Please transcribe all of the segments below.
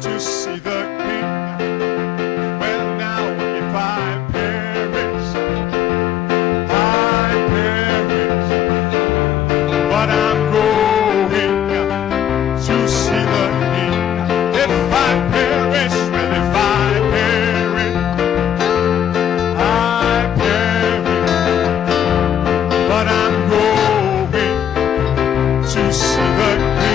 To see the King. Well, now if I perish, but I'm going to see the King. If I perish, well, if I perish, but I'm going to see the King.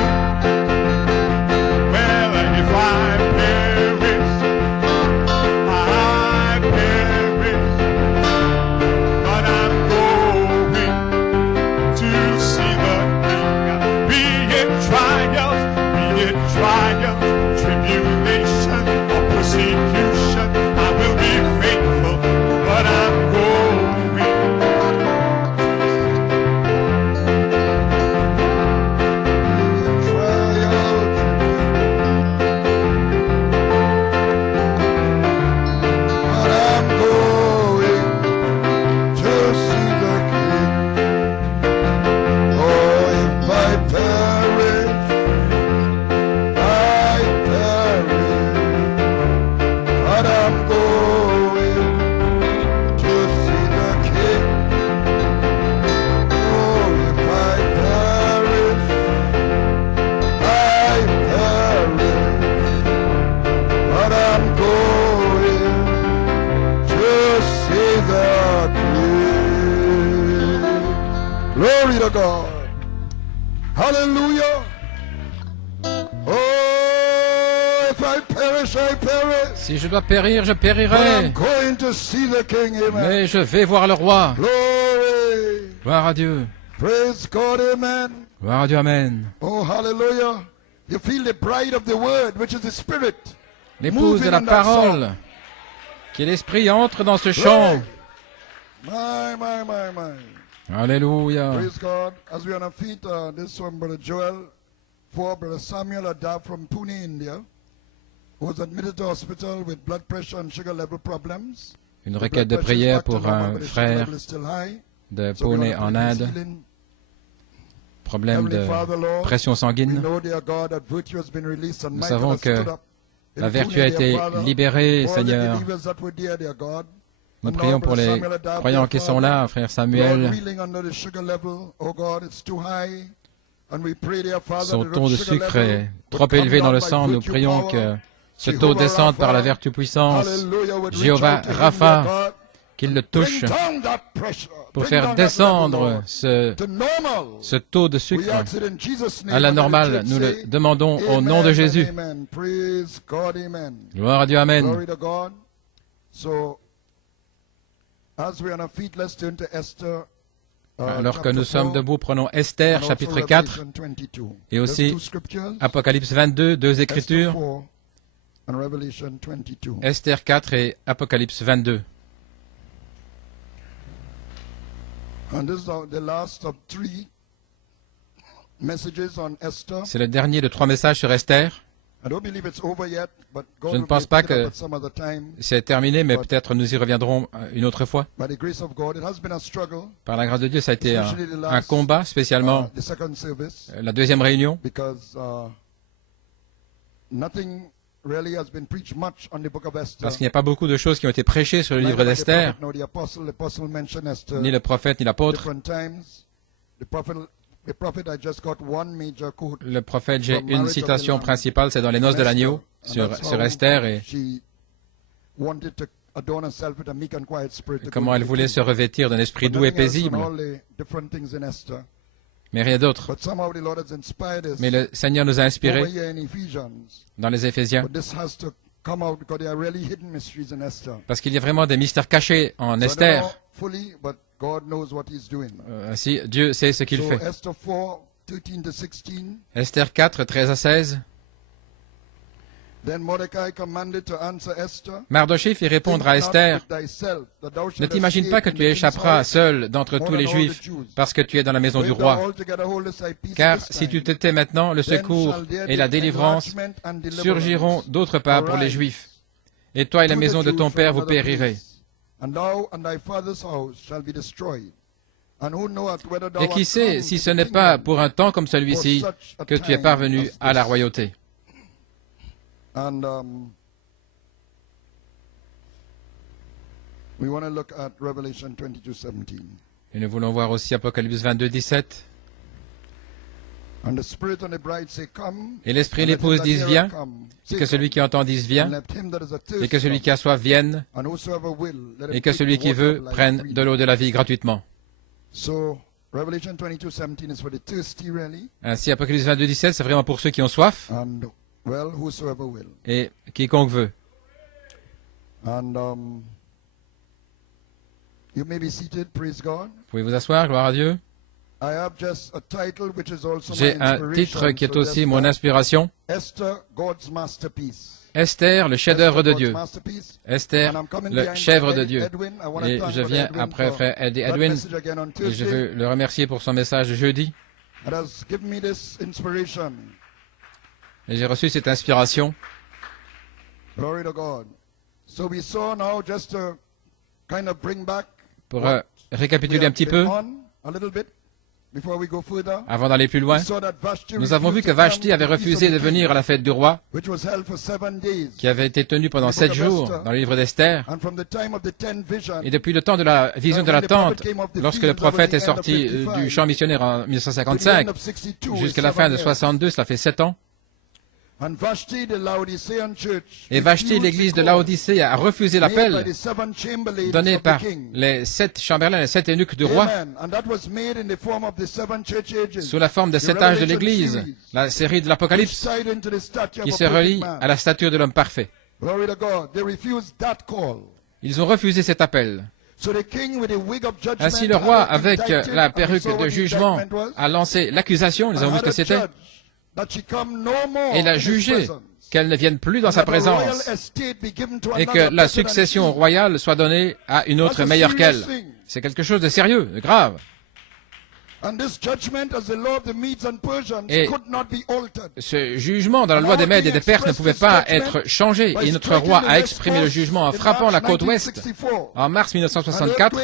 Glory to God. Hallelujah. Oh, if I perish, I perish. Si je dois périr, je But périrai. I'm going to see the King. Amen. Mais je vais voir le roi. Glory. Gloire à Dieu. Praise God. Amen. Gloire à Dieu, Amen. Oh, hallelujah. You feel the bride of the word, which is the spirit. L'épouse de la Moving in that parole, qui est l'esprit, entre dans ce chant. My. Alléluia. Praise God. As we are on our feet, this one, Brother Joel, for Brother Samuel Adab from Pune, India, who was admitted to hospital with blood pressure and sugar level problems. Une requête de prière pour un frère de Pune en Inde. Problème de pression sanguine. Nous savons que la vertu a été libérée, Seigneur. Nous prions pour les croyants qui sont là, frère Samuel. Son taux de sucre est trop élevé dans le sang. Nous prions que ce taux descende par la vertu puissance. Jéhovah Rapha, qu'il le touche pour faire descendre ce taux de sucre à la normale. Nous le demandons au nom de Jésus. Gloire à Dieu, Amen. Alors que nous sommes debout, prenons Esther, chapitre 4, et aussi Apocalypse 22, deux écritures. Esther 4 et Apocalypse 22. C'est le dernier de 3 messages sur Esther. Je ne pense pas que c'est terminé, mais peut-être nous y reviendrons une autre fois. Par la grâce de Dieu, ça a été un combat, spécialement la deuxième réunion. Parce qu'il n'y a pas beaucoup de choses qui ont été prêchées sur le livre d'Esther, ni le prophète, ni l'apôtre. Le prophète, j'ai une citation principale, c'est dans les noces de l'agneau, sur Esther, et comment elle voulait se revêtir d'un esprit doux et paisible, mais rien d'autre. Mais le Seigneur nous a inspirés dans les Éphésiens, parce qu'il y a vraiment des mystères cachés en Esther. Ainsi, Dieu sait ce qu'il fait. Esther 4, 13 à 16. Mardochée fit répondre à Esther, « Ne t'imagine pas que tu échapperas seul d'entre tous les Juifs, parce que tu es dans la maison du roi. Car si tu te tais maintenant, le secours et la délivrance surgiront d'autre part pour les Juifs. Et toi et la maison de ton père, vous périrez. Et qui sait si ce n'est pas pour un temps comme celui-ci que tu es parvenu à la royauté. » And we want to look at Revelation 22:17. Et nous voulons voir aussi Apocalypse 22, 17. And the Spirit and the bride say, Come, Et l'Esprit et and let l'épouse him that disent, heareth viens, come. et Say, que celui qui entend dise, viens, and let him that is athirst et que celui come. qui a soif vienne, And whosoever will, let him et que take celui the qui water veut of life prenne freely. de l'eau de la vie gratuitement. So, Revelation 22:17 is for the thirsty, really, Ainsi, Apocalypse 22, 17, c'est vraiment pour ceux qui ont soif, and, well, whosoever will. et quiconque veut. And you may be seated, praise God. Pouvez vous asseoir, gloire à Dieu. I have just a title which is also my J'ai un inspiration. titre qui est So aussi just mon that. inspiration. Esther, God's masterpiece. Esther, le chef-d'œuvre Esther, de God's Dieu. masterpiece. Esther, And I'm coming le behind chèvre de Brother Dieu. Edwin. I wanna Et thank je Brother viens Edwin après for frère Eddie that Edwin, message again on et je Thursday. veux le remercier pour son message de jeudi. It has given me this inspiration. Et j'ai reçu cette inspiration. Glory to God. So we saw now, just to kind of bring back Pour what we récapituler un have petit been peu, on a little bit before we go further. avant d'aller plus loin, We saw that Vashti nous avons vu refused que to come Vashti to avait the feast of refusé the de king, venir à la fête du roi, which was held for 7 days. qui avait été tenue pendant In the book 7 of jours Esther. dans le livre d'Esther. And from the time of the 10 visions, Et depuis le temps de la vision de la tente, lorsque le prophète est sorti du champ missionnaire en to the end 1955, of 62 is jusqu'à la fin 7 de years. 62, cela fait 7 ans. And Vashti, the Laodicean church, Et Vashti, refused l'église the de call Laodicée, a refusé made by l'appel the 7 chamberlains donné of the par king. les 7 chambellans, les 7 eunuques du roi, Amen. And that was made in the form of the 7 church ages. sous la forme des The 7 âges de Revelation l'église, series, la série de which l'Apocalypse, tied into the stature qui of se a perfect relie man. à la stature de l'homme parfait. Glory to God. They refused that call. Ils ont refusé cet appel. So the king with the wig of judgment Ainsi, le roi, had avec indicted, la and we perruque saw what de the jugement, indictment was, a lancé l'accusation, nous and avons vu had ce que a c'était, judge that she come no more et l'a in his jugé presence. qu'elle ne vienne plus dans And sa that the royal présence, estate be given to et que another la better than succession he. royale soit donnée à une autre That's a meilleure serious qu'elle. thing. C'est quelque chose de sérieux, de grave. And this judgment, as the law of the Medes and Persians, Et could not be altered. ce jugement dans la loi des Mèdes et des Perses ne pouvait pas être changé, et notre roi a exprimé le jugement en frappant la côte ouest en mars 1964,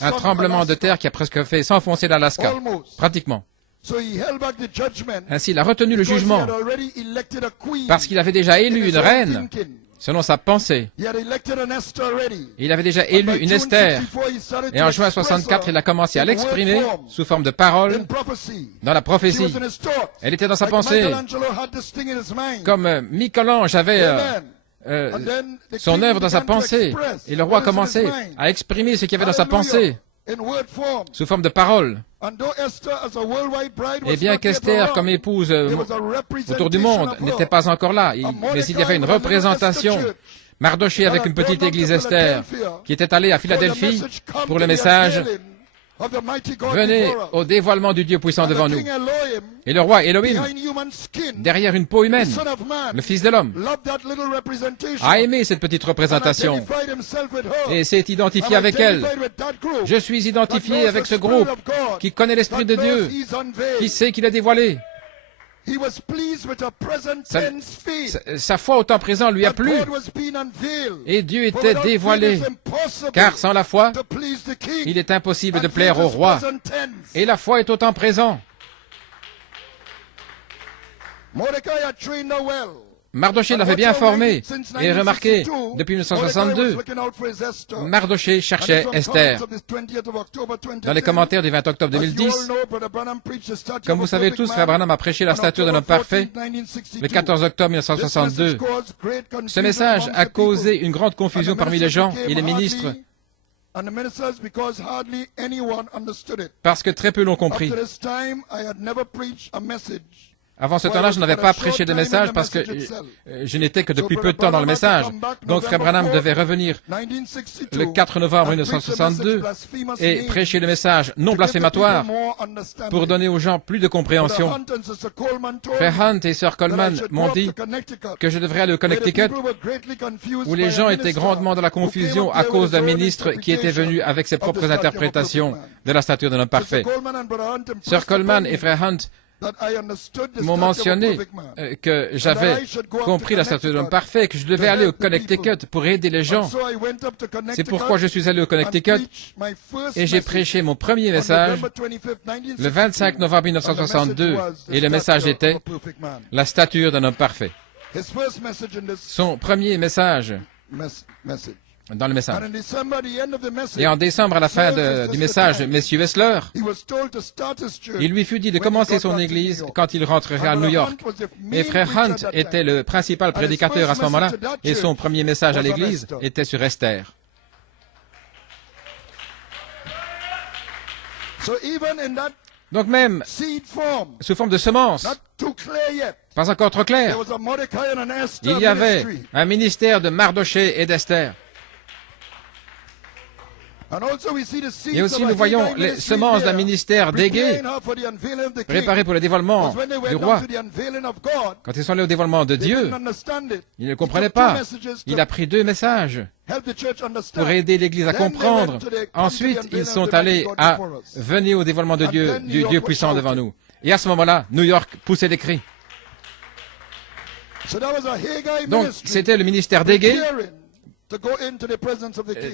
un tremblement de terre qui a presque fait s'enfoncer l'Alaska, pratiquement. So he held back the judgment Ainsi, il a retenu le because he jugement had already elected a queen parce qu'il avait déjà in élu his une own reine thinking. selon sa pensée. He had elected an Esther already. Il avait déjà And élu by une June Esther, 64, he started et to en juin express 64, her il a commencé à in word l'exprimer form, sous forme de parole in prophecy. dans la She prophétie. was in his thought. Elle était dans sa Like pensée, Michelangelo had this thing in his mind. comme Michel-Ange avait Amen. And then the son king œuvre dans sa began to pensée, express et le roi what is in his commençait mind. à exprimer ce qu'il y avait dans sa Hallelujah. pensée In word form. sous forme de parole. And though Esther, as a worldwide bride, was Et bien not yet qu'Esther, around, comme épouse there was a autour du representation monde, of her. n'était pas encore là, mais il y avait une représentation. Mardoché avec une petite église Esther qui était allée à Philadelphie pour le message « Venez au dévoilement du Dieu puissant devant nous ». Et le roi Elohim, derrière une peau humaine, le Fils de l'homme, a aimé cette petite représentation et s'est identifié avec elle. Je suis identifié avec ce groupe qui connaît l'Esprit de Dieu, qui sait qu'il est dévoilé. Sa foi au temps présent lui a plu et Dieu était dévoilé, car sans la foi, il est impossible de plaire au roi. Et la foi est au temps présent. Mardoché l'avait bien formé et remarqué, depuis 1962, Mardoché cherchait Esther. Dans les commentaires du 20 octobre 2010, comme vous savez tous, Frère Branham a prêché la stature d'un homme parfait le 14 octobre 1962. Ce message a causé une grande confusion parmi les gens et les ministres parce que très peu l'ont compris. Avant ce temps-là, je n'avais pas prêché de message parce que je n'étais que depuis peu de temps dans le message. Donc, Frère Branham devait revenir le 4 novembre 1962 et prêcher le message non blasphématoire pour donner aux gens plus de compréhension. Frère Hunt et Sir Coleman m'ont dit que je devrais aller au Connecticut où les gens étaient grandement dans la confusion à cause d'un ministre qui était venu avec ses propres interprétations de la stature de l'homme parfait. Sir Coleman et Frère Hunt m'ont mentionné que j'avais compris la stature de l'homme parfait, que je devais aller au Connecticut pour aider les gens. C'est pourquoi je suis allé au Connecticut et j'ai prêché mon premier message le 25 novembre 1962 et le message était la stature d'un homme parfait. son premier message dans le message. Et en décembre, à la fin du message, M. Wessler, il lui fut dit de commencer son église quand il rentrerait à New York. Et frère Hunt était le principal prédicateur à ce moment-là, et son premier message à l'église était sur Esther. Donc même, sous forme de semence, pas encore trop clair, il y avait un ministère de Mardoché et d'Esther. Et aussi, nous voyons les semences d'un ministère d'Égé, préparé pour le dévoilement du roi. Quand ils sont allés au dévoilement de Dieu, ils ne comprenaient pas. Il a pris 2 messages pour aider l'Église à comprendre. Ensuite, ils sont allés à venir au dévoilement de Dieu, du Dieu puissant devant nous. Et à ce moment-là, New York poussait des cris. Donc, c'était le ministère d'Égé,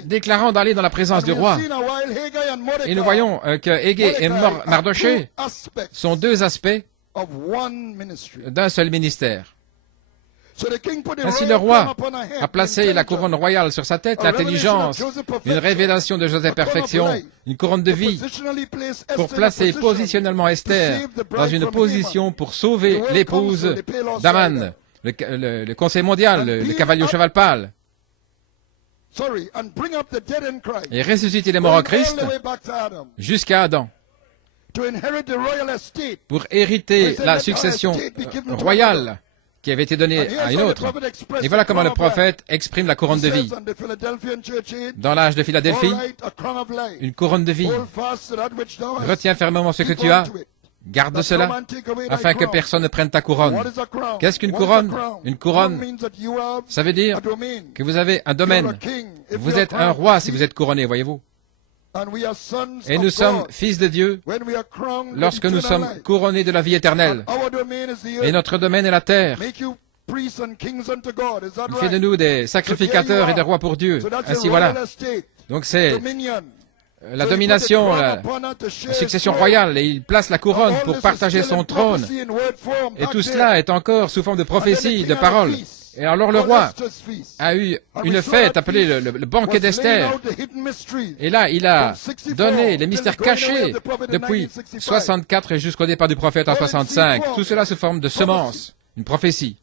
déclarant d'aller dans la présence du roi. Et nous voyons que Égé et Mardoché sont 2 aspects d'un seul ministère. Ainsi le roi a placé la couronne royale sur sa tête, l'intelligence, une révélation de Joseph Perfection, une couronne de vie, pour placer positionnellement Esther dans une position pour sauver l'épouse d'Aman, le conseil mondial, le cavalier au cheval pâle. Et ressusciter les morts en Christ jusqu'à Adam pour hériter la succession royale qui avait été donnée à une autre. Et voilà comment le prophète exprime la couronne de vie. Dans l'âge de Philadelphie, une couronne de vie. Retiens fermement ce que tu as. Garde cela, afin que personne ne prenne ta couronne. Qu'est-ce qu'une couronne? Une couronne, ça veut dire que vous avez un domaine. Vous êtes un roi si vous êtes couronné, voyez-vous. Et nous sommes fils de Dieu lorsque nous sommes couronnés de la vie éternelle. Et notre domaine est la terre. Il fait de nous des sacrificateurs et des rois pour Dieu. Ainsi voilà. Donc c'est la domination, la succession royale, et il place la couronne pour partager son trône. Et tout cela est encore sous forme de prophétie, de parole. Et alors le roi a eu une fête appelée le banquet d'Esther. Et là, il a donné les mystères cachés depuis 64 et jusqu'au départ du prophète en 65. Tout cela sous forme de semence. Une prophétie.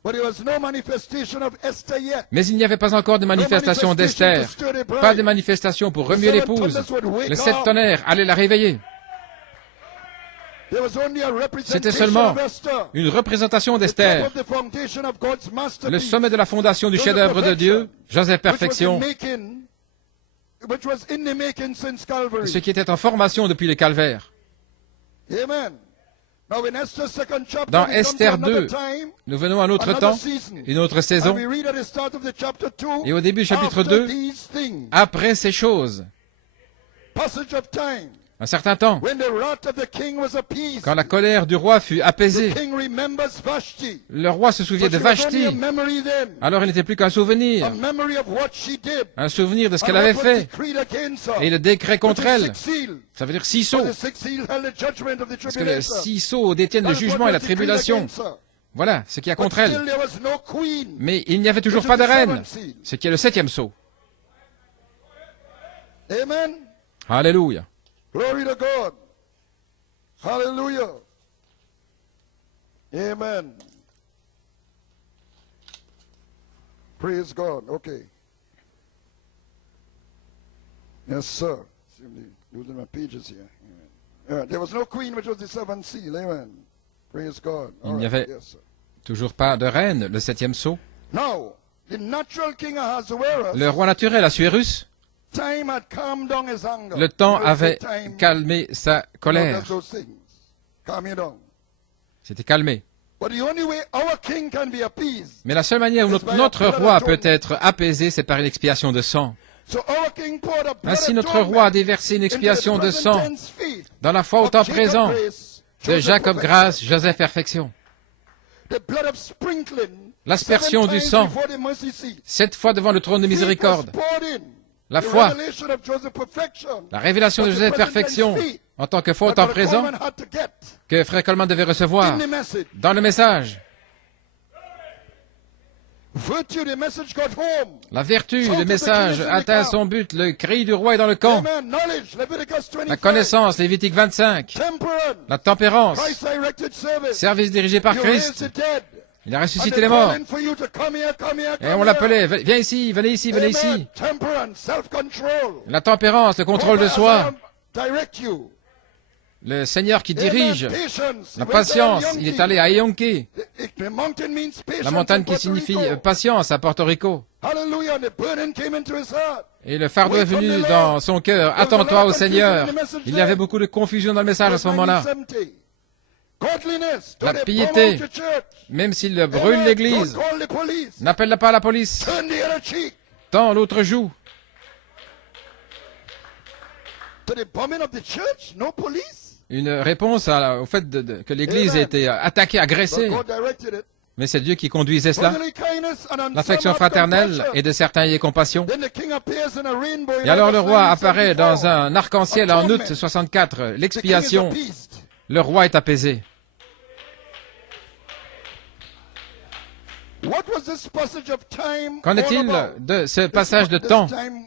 Mais il n'y avait pas encore de manifestation d'Esther, pas de manifestation pour remuer l'épouse. Les 7 tonnerres allaient la réveiller. C'était seulement une représentation d'Esther, le sommet de la fondation du chef-d'œuvre de Dieu, Joseph Perfection, ce qui était en formation depuis le Calvaire. Dans Esther 2, nous venons à un autre temps, une autre saison, et au début du chapitre 2, après ces choses, un certain temps, quand la colère du roi fut apaisée, le roi se souvient de Vashti. Alors il n'était plus qu'un souvenir de ce qu'elle avait fait. Et le décret contre elle, ça veut dire 6 sceaux. Parce que les 6 sceaux détiennent le jugement et la tribulation. Voilà ce qu'il y a contre elle. Mais il n'y avait toujours pas de reine, ce qui est le 7e sceau. Alléluia. Glory to God. Hallelujah. Amen. Praise God. Okay. Yes, sir. Losing my pages here. Amen. There was no queen, which was the 7th seal. Amen. Praise God. Il n'y avait toujours pas de reine, le 7e sceau. Now, the natural king Ahasuerus, le roi naturel Assuérus, le temps avait calmé sa colère. C'était calmé. Mais la seule manière où notre roi peut être apaisé, c'est par une expiation de sang. Ainsi, notre roi a déversé une expiation de sang dans la foi au temps présent de Jacob Grâce, Joseph Perfection. L'aspersion du sang, 7 fois devant le trône de miséricorde. La foi, la révélation de Joseph Perfection en tant que foi au temps présent que Frère Coleman devait recevoir dans le message. Virtue, the message got home. La vertu, le message atteint son but. Le cri du roi est dans le camp. Amen. Knowledge, Leviticus 25. La connaissance, Lévitique 25. Temperance, La tempérance, Christ-directed service. service dirigé par You raised Christ. the dead. Il a And ressuscité they're les morts. calling for you to come here, come here, Et come on here. l'appelait, viens ici, venez ici, venez ici. Amen. Temperance, self-control. La tempérance, le contrôle de soi. Direct you. Le Seigneur qui dirige. Amen. Patience. La He went patience, to il est allé à Yonke. The mountain means patience La montagne in qui Puerto signifie Rico. patience à Porto Rico. Hallelujah. And the burden came into his heart. Et le fardeau est venu dans son cœur. Attends-toi au Seigneur. Il y avait beaucoup de confusion dans le message à ce moment-là. Godliness. La Don't piété. promote the church. Même s'il brûle l'église, Don't call the police. n'appelle pas la police. Turn the other cheek. Tends l'autre joue. To the bombing of the church, no police. Une réponse au fait que l'église a été attaquée, But agressée. God directed it. Mais c'est Dieu qui conduisait cela. Brotherly kindness and L'affection unselfish fraternelle compassion. et de certains ayez compassion. Then the king appears in a rainbow in Et alors le August roi apparaît 1974. dans un arc-en-ciel en août 64. The king is L'expiation. appeased. Le roi est apaisé. What was this passage of time Qu'en all est-il about? de ce passage de This temps, time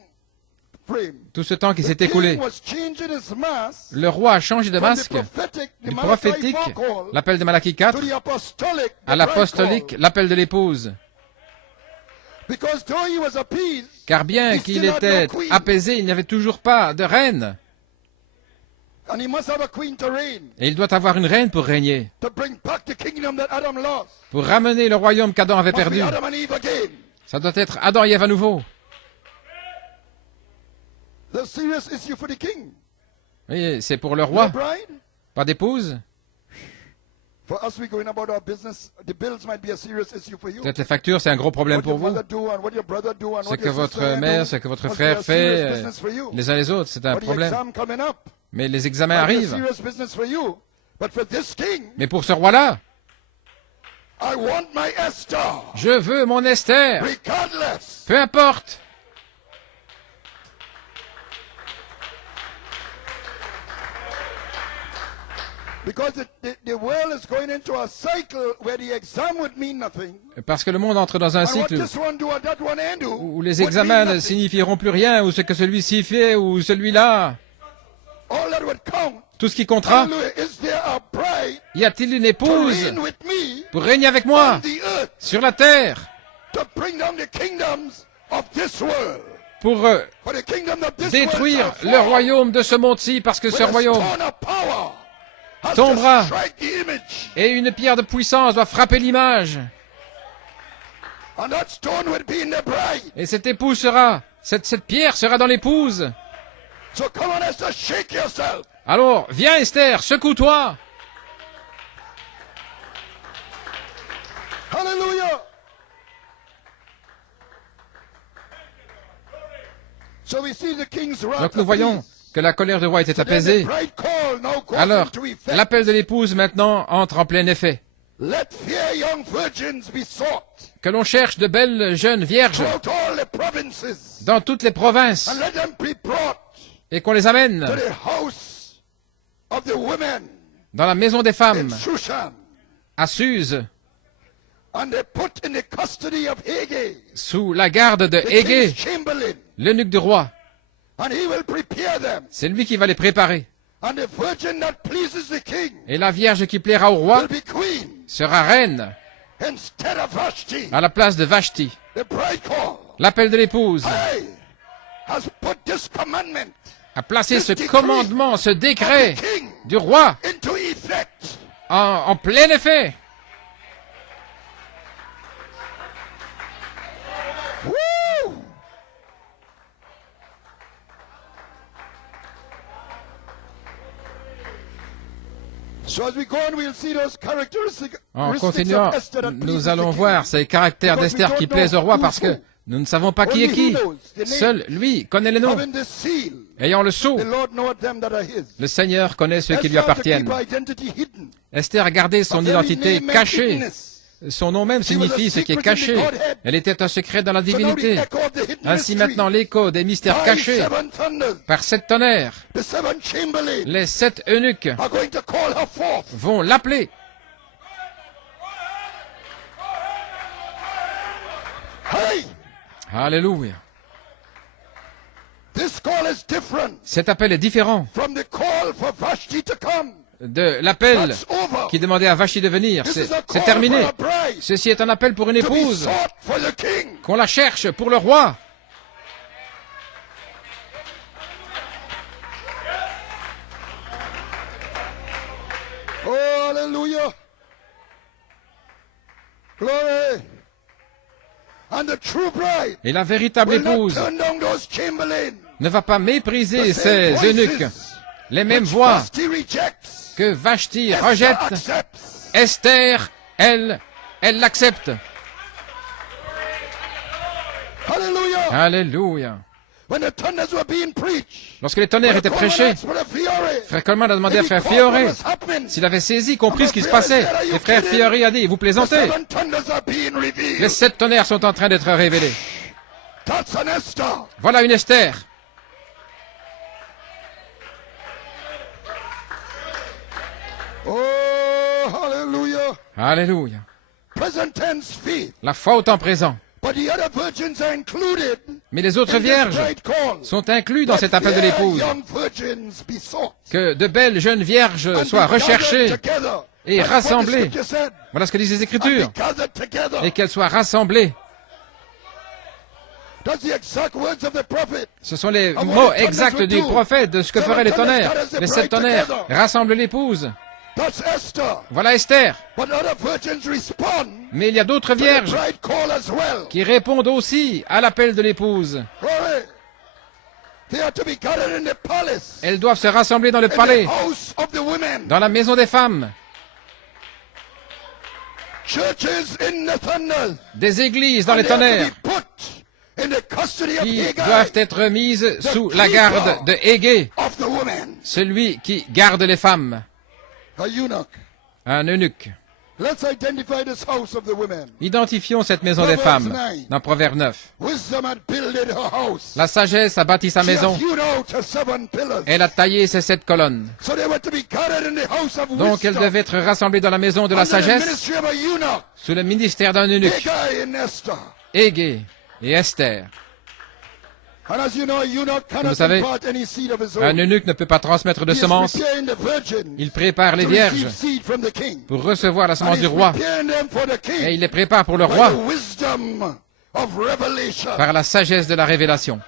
frame. tout ce temps qui s'est The écoulé? king was changing his mask Le roi a changé de from the masque prophetic, the du Malachi prophétique, phone call, l'appel de Malachie 4, to the apostolic, the à bride l'apostolique, call. l'appel de l'épouse. Because though he was appeased, Car bien he qu'il still had était no queen. apaisé, il n'y avait toujours pas de reine. And he must have a queen to reign, Et il doit avoir une reine pour régner, to bring back the kingdom that Adam lost. pour ramener le royaume qu'Adam avait Must be perdu. Adam and Eve again. Ça doit être Adam et Ève à nouveau. The serious issue for the king. Oui, c'est pour le No roi, bride. pas d'épouse. For us, we going about our business. The bills might be a serious issue for you. Peut-être les factures, c'est un gros problème What pour your vous. mother do and what your brother do and Ce what que your votre sister mère, do ce que votre must be frère a fait, serious business for you. les uns les autres, c'est un But the problème. exam coming up Mais les examens might be a arrivent. serious business for you. But for this king, Mais pour ce roi-là, I want my Esther, je veux mon Esther. regardless. Peu importe. Because the world is going into a cycle where the exam would mean nothing. Parce que le monde entre dans un And what cycle this one do and that one ain't do où les would examens mean ne nothing. signifieront plus rien, ou ce que celui-ci fait, ou celui-là. All that would count. Tout ce qui comptera, Hallelujah. Is there a bride y a-t-il une to épouse reign with me pour régner avec moi on the earth, sur la terre, to bring down the kingdoms of this world? pour For the kingdom of this détruire world shall le fall royaume de ce monde-ci, parce que with ce a royaume stone of power has tombera. to strike the image. et une pierre de puissance doit frapper l'image. And that stone would be in the bride. Et cette épouse sera, cette pierre sera dans l'épouse. So come on, Esther, shake yourself. Alors, viens Esther, secoue-toi. Hallelujah. So we see the king's wrath Donc nous voyons appeased. que la colère du roi était Then the apaisée. bride call now goes Alors, into effect. l'appel de l'épouse maintenant entre en plein effet. Let fair young virgins be sought Que l'on cherche de belles jeunes vierges throughout all the provinces, dans toutes les provinces and let them be brought et qu'on les amène to the house of the women dans la maison des in femmes Shushan, à Suse, and they put in the custody of Haggai, sous la garde de the Hégé, king's chamberlain, l'eunuque du roi. and he will prepare them. C'est lui qui va les préparer. And the virgin that pleases the king Et la vierge qui plaira au roi will be queen sera reine instead of Vashti. à la place de Vashti. The bride call, L'appel de l'épouse I has put this commandment a placé ce commandement, ce décret of the king du roi into effect. en plein effet. Woo! So as we go on, we'll see those characteristics En of continuant, Esther that nous pleases allons the king. voir ces caractères d'Esther qui plaisent au roi parce que nous ne savons pas qui est qui. Seul lui connaît les noms. Having the seal, Ayant le sceau, the Lord knoweth them that are his. le Seigneur connaît ceux qui lui Esther had to keep appartiennent. her identity hidden. Esther a gardé son Her very identité name meant cachée. hiddenness. Son nom même signifie ce qui est caché. Elle était un secret dans la So now the divinité. echo of the hidden Ainsi mystery, maintenant l'écho des mystères by cachés seven thunders, par 7 tonnerres, the seven chamberlains les 7 eunuques are going to call her forth. vont l'appeler. Alléluia. This call is different Cet appel est différent from the call for Vashti to come. de l'appel That's over. qui demandait à Vashti de venir. This is a C'est call terminé. for a bride Ceci est un appel pour une to be épouse, sought for the king. qu'on la cherche pour le roi. Oh, hallelujah. Glory. And the true bride Et la véritable will not épouse turn down those chamberlains. ne va pas mépriser The same ces eunuques, voices les mêmes which voix Vashti rejects. que Vashti Esther rejette. accepts. Esther, elle l'accepte. Hallelujah. Alléluia. When the thunders were being preached, Lorsque les tonnerres étaient prêchés, Frère Coleman a demandé à Frère Fiore s'il avait saisi, compris ce qui se passait. Et Frère Fiore a dit, vous plaisantez. Les 7 tonnerres sont en train d'être révélés. That's an Esther. Voilà une Esther. Oh, hallelujah. Alléluia. Present tense faith. La foi au temps présent. But the other virgins are included Mais les autres in this vierges bride call. sont inclus dans Let cet appel de fair l'épouse. young virgins be sought Que de belles jeunes vierges and soient be gathered recherchées together. et That's what the rassemblées. scripture said. Voilà ce que disent les And Écritures. be gathered together. Et qu'elles soient rassemblées. That's the exact words of the prophet. Ce sont les mots exacts du prophète de ce que feraient les tonnerres. Les 7 tonnerres rassemblent l'épouse. That's Esther. Voilà Esther. But other virgins respond Mais il y a d'autres to the vierges bride call as well. qui répondent aussi à l'appel de l'épouse. Glory. They are to be gathered in the palace. Elles doivent se rassembler dans le In the palais, house of the women. dans la maison des femmes, Churches in the thunders. des églises dans les And they are tonnerres, to be put in the custody of qui Haggai, doivent être mises sous la garde de Hégé, of the women. celui qui garde les femmes, A eunuch. un eunuque. Let's identify this house of the women. Identifions cette maison des femmes dans Proverbe 9. Wisdom had builded her house. La sagesse a bâti sa She maison. had hewn out her 7 pillars. Elle a taillé ses 7 colonnes. So they were to be gathered in the house of Donc elle wisdom. devait être rassemblée dans la maison de la Under the sagesse, ministry of a eunuch. sous le ministère d'un eunuque, Haggai and Esther. Hégé et Esther. And as you know, a eunuch vous cannot savez, impart any seed of his Un own. eunuque ne peut pas transmettre de He is semences. preparing the virgins Il prépare les to vierges receive seed from the king. pour recevoir la And semence he's du roi. preparing them for the king Et il les prépare pour le by roi the wisdom of revelation. par la sagesse de la révélation.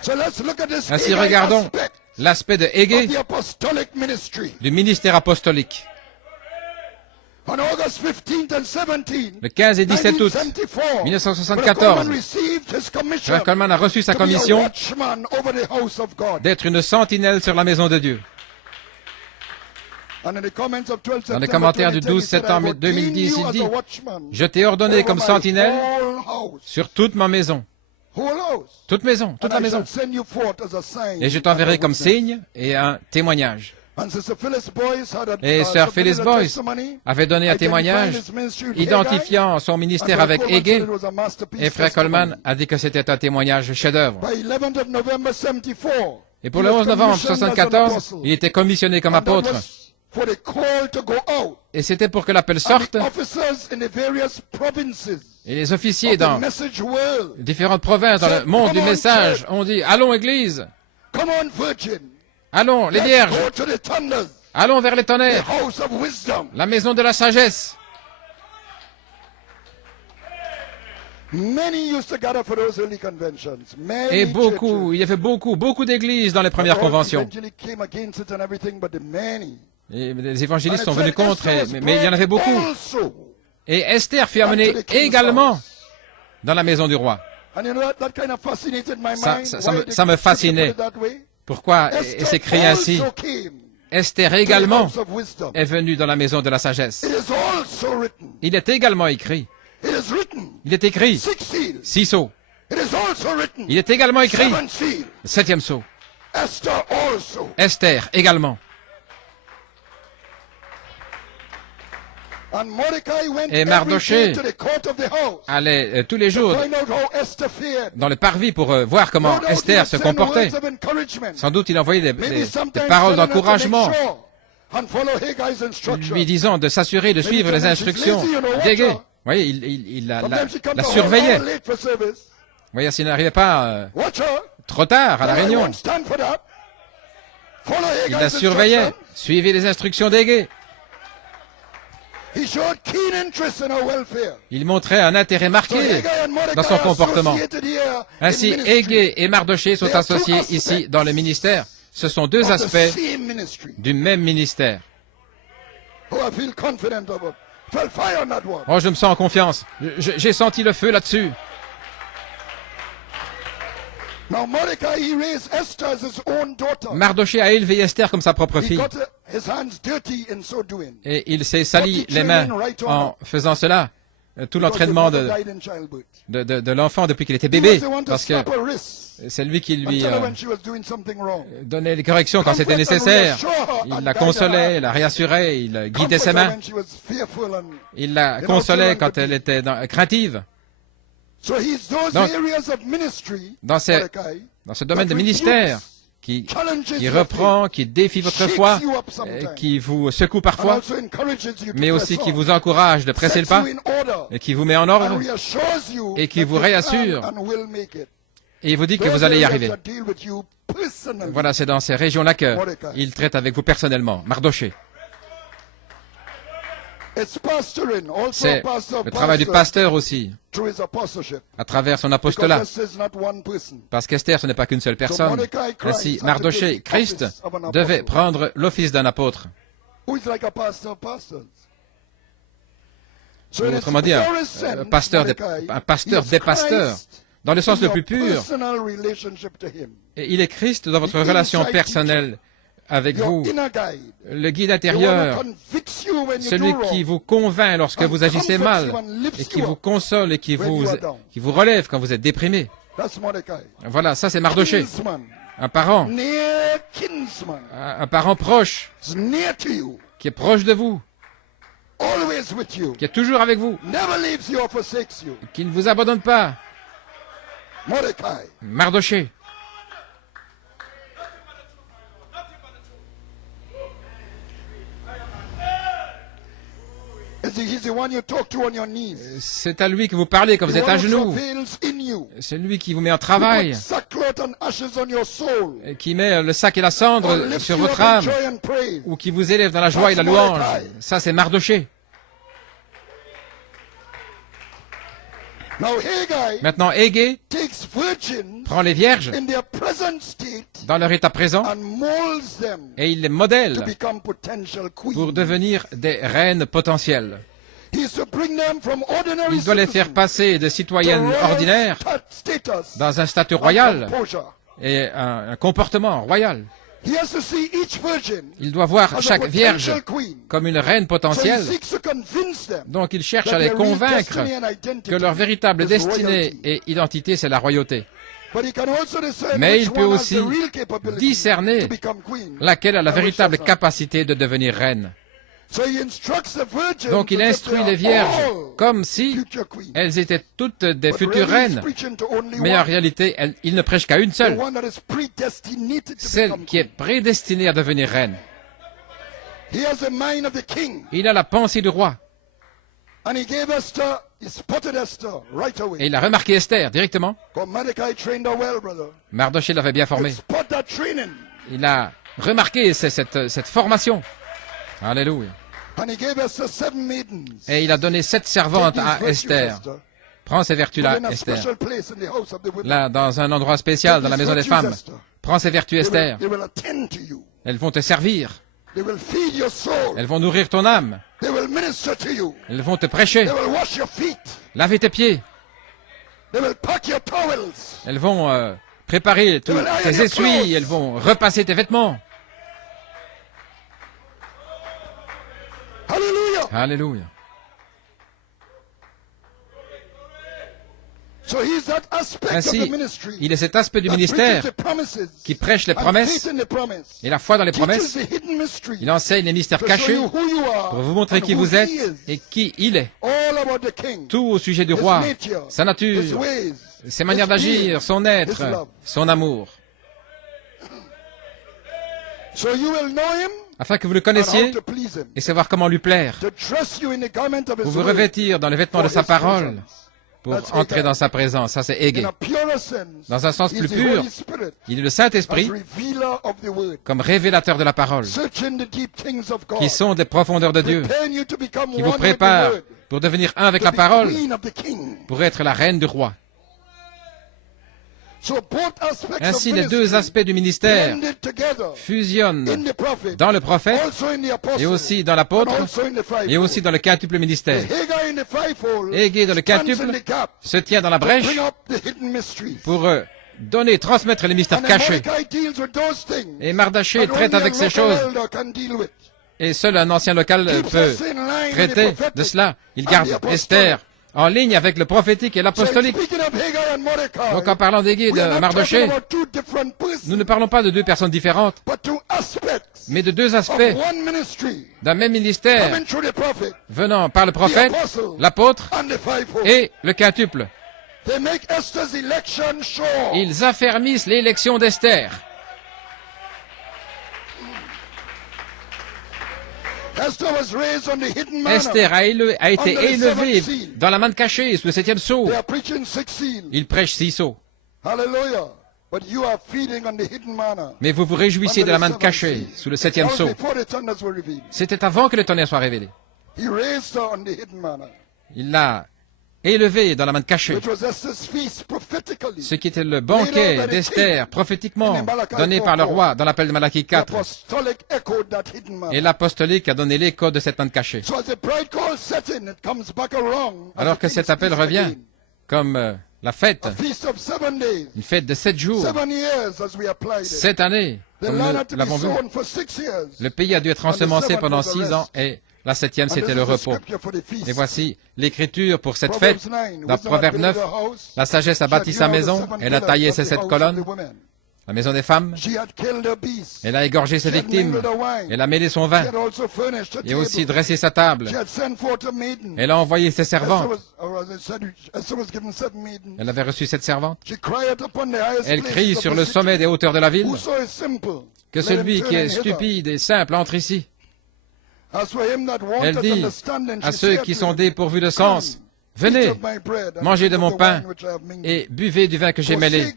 So let's look at this Ainsi, Haggai regardons aspect l'aspect de of Hégé the apostolic ministry. du ministère apostolique. On August 15th and 17th, Le 15 et 17 août 1974, 1974, Brother Coleman received his commission Frère Coleman a reçu sa to be a commission watchman over the house of God. d'être une sentinelle sur la maison de Dieu. And in the comments of 12 Dans les September commentaires du 2010, 12 he said, septembre "I ordain 2010, you il as dit, a watchman Je t'ai ordonné over comme my sentinelle whole house." sur toute ma maison. Whole house. Toute maison, toute And la I maison. shall send you forth as a sign Et je t'enverrai and a comme witness. signe et un témoignage. And Sister Phyllis Boyce had a, Et Sœur submitted Phyllis a Boyce testimony, avait donné un identifying témoignage his ministry with identifiant son Haggai, ministère and avec Brother Coleman Hégé. said it was a masterpiece Et Frère testimony. Coleman a dit que c'était un témoignage chef-d'œuvre. By 11th of November 74, Et pour he le was 11 novembre commissioned as an 1974, apostle. il était commissionné comme And that apôtre. was for the call to go out. Et c'était pour que l'appel And sorte. the officers in the various provinces Et les officiers of the dans message world, différentes provinces, dans le monde du message, ont dit, allons Église, come on virgin, allons les let's vierges, go to the thunders, allons vers les the tonnerres, house of wisdom. la maison de la sagesse. Many used to gather for those early conventions. Many Et beaucoup, churches. il y avait beaucoup d'églises dans les premières All conventions. eventually came against it and everything, but the many. Et les évangélistes And sont it venus said contre, Esther was mais il y en avait brought beaucoup. also. Et Esther fut amenée également dans la maison du roi. And you know that kind of fascinated my Ça- mind. ça- Why ça me- the ça me scripture fascinait. put it that way? Pourquoi Esther c'est écrit ainsi? also came Esther to the également house of wisdom. est venue dans la maison de la sagesse. It is also written. Il est également écrit. It is written. Il est écrit 6 seals. 6 sceaux. It is also written. Il est également écrit 7 seals. 7e sceau. Esther also. Esther également. And Mordecai went Et every Mardoché day to the court of the house. Allait tous les jours Find out how Esther fared. dans le parvis pour voir comment No doubt he Esther would se send comportait. words of encouragement. Sans doute il envoyait des Maybe sometimes paroles telling her to make d'encouragement, sure and follow Haggai's instruction. lui disant de s'assurer de suivre les instructions d'Hégé. voyez, il la surveillait. Vous voyez, s'il n'arrivait pas trop tard à la réunion, il la surveillait. Suivez les instructions d'Haggai. Il montrait un intérêt marqué dans son comportement. Ainsi, Haggai et Mardoché sont associés ici dans le ministère. Ce sont deux aspects du même ministère. Oh, je me sens en confiance. J'ai senti le feu là-dessus. Mardoché a élevé Esther comme sa propre fille. Et il s'est sali les mains en faisant cela. Tout l'entraînement de l'enfant depuis qu'il était bébé. Parce que c'est lui qui lui donnait les corrections quand c'était nécessaire. Il la consolait, il la réassurait, il guidait ses mains. Il la consolait quand elle était craintive. Donc, dans ce domaine de ministère qui reprend, qui défie votre foi, qui vous secoue parfois, mais aussi qui vous encourage de presser le pas, et qui vous met en ordre, et qui vous réassure, et il vous dit que vous allez y arriver. Voilà, c'est dans ces régions-là qu'il traite avec vous personnellement. Mardoché. C'est le travail du pasteur aussi, à travers son apostolat. Parce qu'Esther, ce n'est pas qu'une seule personne. Ainsi, Mardoché, Christ, devait prendre l'office d'un apôtre. Autrement dit, un pasteur des pasteurs, dans le sens le plus pur. Et il est Christ dans votre relation personnelle avec vous, le guide intérieur, celui qui vous convainc lorsque vous agissez mal, et qui vous console et qui vous relève quand vous êtes déprimé. Voilà, ça c'est Mardoché, un parent proche, qui est proche de vous, qui est toujours avec vous, qui ne vous abandonne pas. Mardoché. C'est à lui que vous parlez quand vous êtes à genoux. C'est lui qui vous met en travail, et qui met le sac et la cendre sur votre âme, ou qui vous élève dans la joie et la louange. Ça, c'est Mardoché. Maintenant, Haggai prend les vierges dans leur état présent et il les modèle pour devenir des reines potentielles. Il doit les faire passer de citoyennes ordinaires dans un statut royal et un comportement royal. Il doit voir chaque vierge comme une reine potentielle. Donc il cherche à les convaincre que leur véritable destinée et identité, c'est la royauté. Mais il peut aussi discerner laquelle a la véritable capacité de devenir reine. Donc il instruit les vierges comme si elles étaient toutes des futures reines. Mais en réalité, il ne prêche qu'à une seule, celle qui est prédestinée à devenir reine. Il a la pensée du roi. Et il a remarqué Esther directement. Mardoché l'avait bien formée. Il a remarqué cette formation. Alléluia. Et il a donné 7 servantes à Esther. Prends ces vertus-là, Esther. Là, dans un endroit spécial, dans la maison des femmes. Prends ces vertus, Esther. Elles vont te servir. Elles vont nourrir ton âme. Elles vont te prêcher. Laver tes pieds. Elles vont préparer tous tes essuies. Elles vont repasser tes vêtements. Alléluia. Ainsi, il est cet aspect du ministère qui prêche les promesses et la foi dans les promesses. Il enseigne les mystères cachés pour vous montrer qui vous êtes et qui il est. Tout au sujet du roi, sa nature, ses manières d'agir, son être, son amour. afin que vous le connaissiez et savoir comment lui plaire, pour vous revêtir dans les vêtements de sa parole, pour entrer dans sa présence. Ça, c'est Haggai. Dans un sens plus pur, il est le Saint-Esprit comme révélateur de la parole, qui sont des profondeurs de Dieu, qui vous prépare pour devenir un avec la parole, pour être la reine du roi. Ainsi, les deux aspects du ministère fusionnent dans le prophète, et aussi dans l'apôtre, et aussi dans le quintuple ministère. Haggai, dans le quintuple, se tient dans la brèche pour donner, transmettre les mystères cachés. Et Mardoché traite avec ces choses. Et seul un ancien local peut traiter de cela. Il garde Esther en ligne avec le prophétique et l'apostolique. Donc en parlant d'Haggai et de Mardoché, nous ne parlons pas de deux personnes différentes, mais de deux aspects d'un même ministère venant par le prophète, l'apôtre et le quintuple. Ils affermissent l'élection d'Esther. Esther a été élevée dans la manne cachée sous le 7e sceau. Il prêche 6 sceaux. Mais vous vous réjouissez de la manne cachée sous le 7e sceau. C'était avant que le tonnerre soit révélé. Il l'a élevé dans la manne cachée, ce qui était le banquet d'Esther prophétiquement donné par le roi dans l'appel de Malachie 4. Et l'apostolique a donné l'écho de cette manne cachée. Alors que cet appel revient comme la fête, une fête de 7 jours, 7 années, comme nous l'avons vu. Le pays a dû être ensemencé pendant 6 ans et la 7e, c'était le repos. Et voici l'écriture pour cette fête. Dans Proverbe 9, la sagesse a bâti sa maison, elle a taillé ses 7 colonnes, la maison des femmes. Elle a égorgé ses victimes, elle a mêlé son vin, et aussi dressé sa table. Elle a envoyé ses servantes. Elle avait reçu 7 servantes. Elle crie sur le sommet des hauteurs de la ville, que celui qui est stupide et simple entre ici. Elle dit à ceux qui sont dépourvus de sens, « Venez, mangez de mon pain et buvez du vin que j'ai mêlé.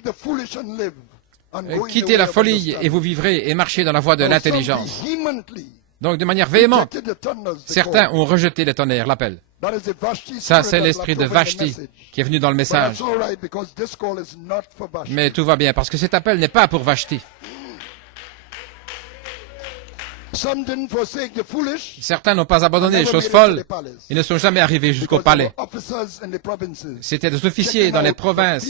Quittez la folie et vous vivrez et marchez dans la voie de l'intelligence. » Donc, de manière véhémente, certains ont rejeté le tonnerre, l'appel. Ça, c'est l'esprit de Vashti qui est venu dans le message. Mais tout va bien, parce que cet appel n'est pas pour Vashti. Certains n'ont pas abandonné les choses folles. Ils ne sont jamais arrivés jusqu'au palais. C'était des officiers dans les provinces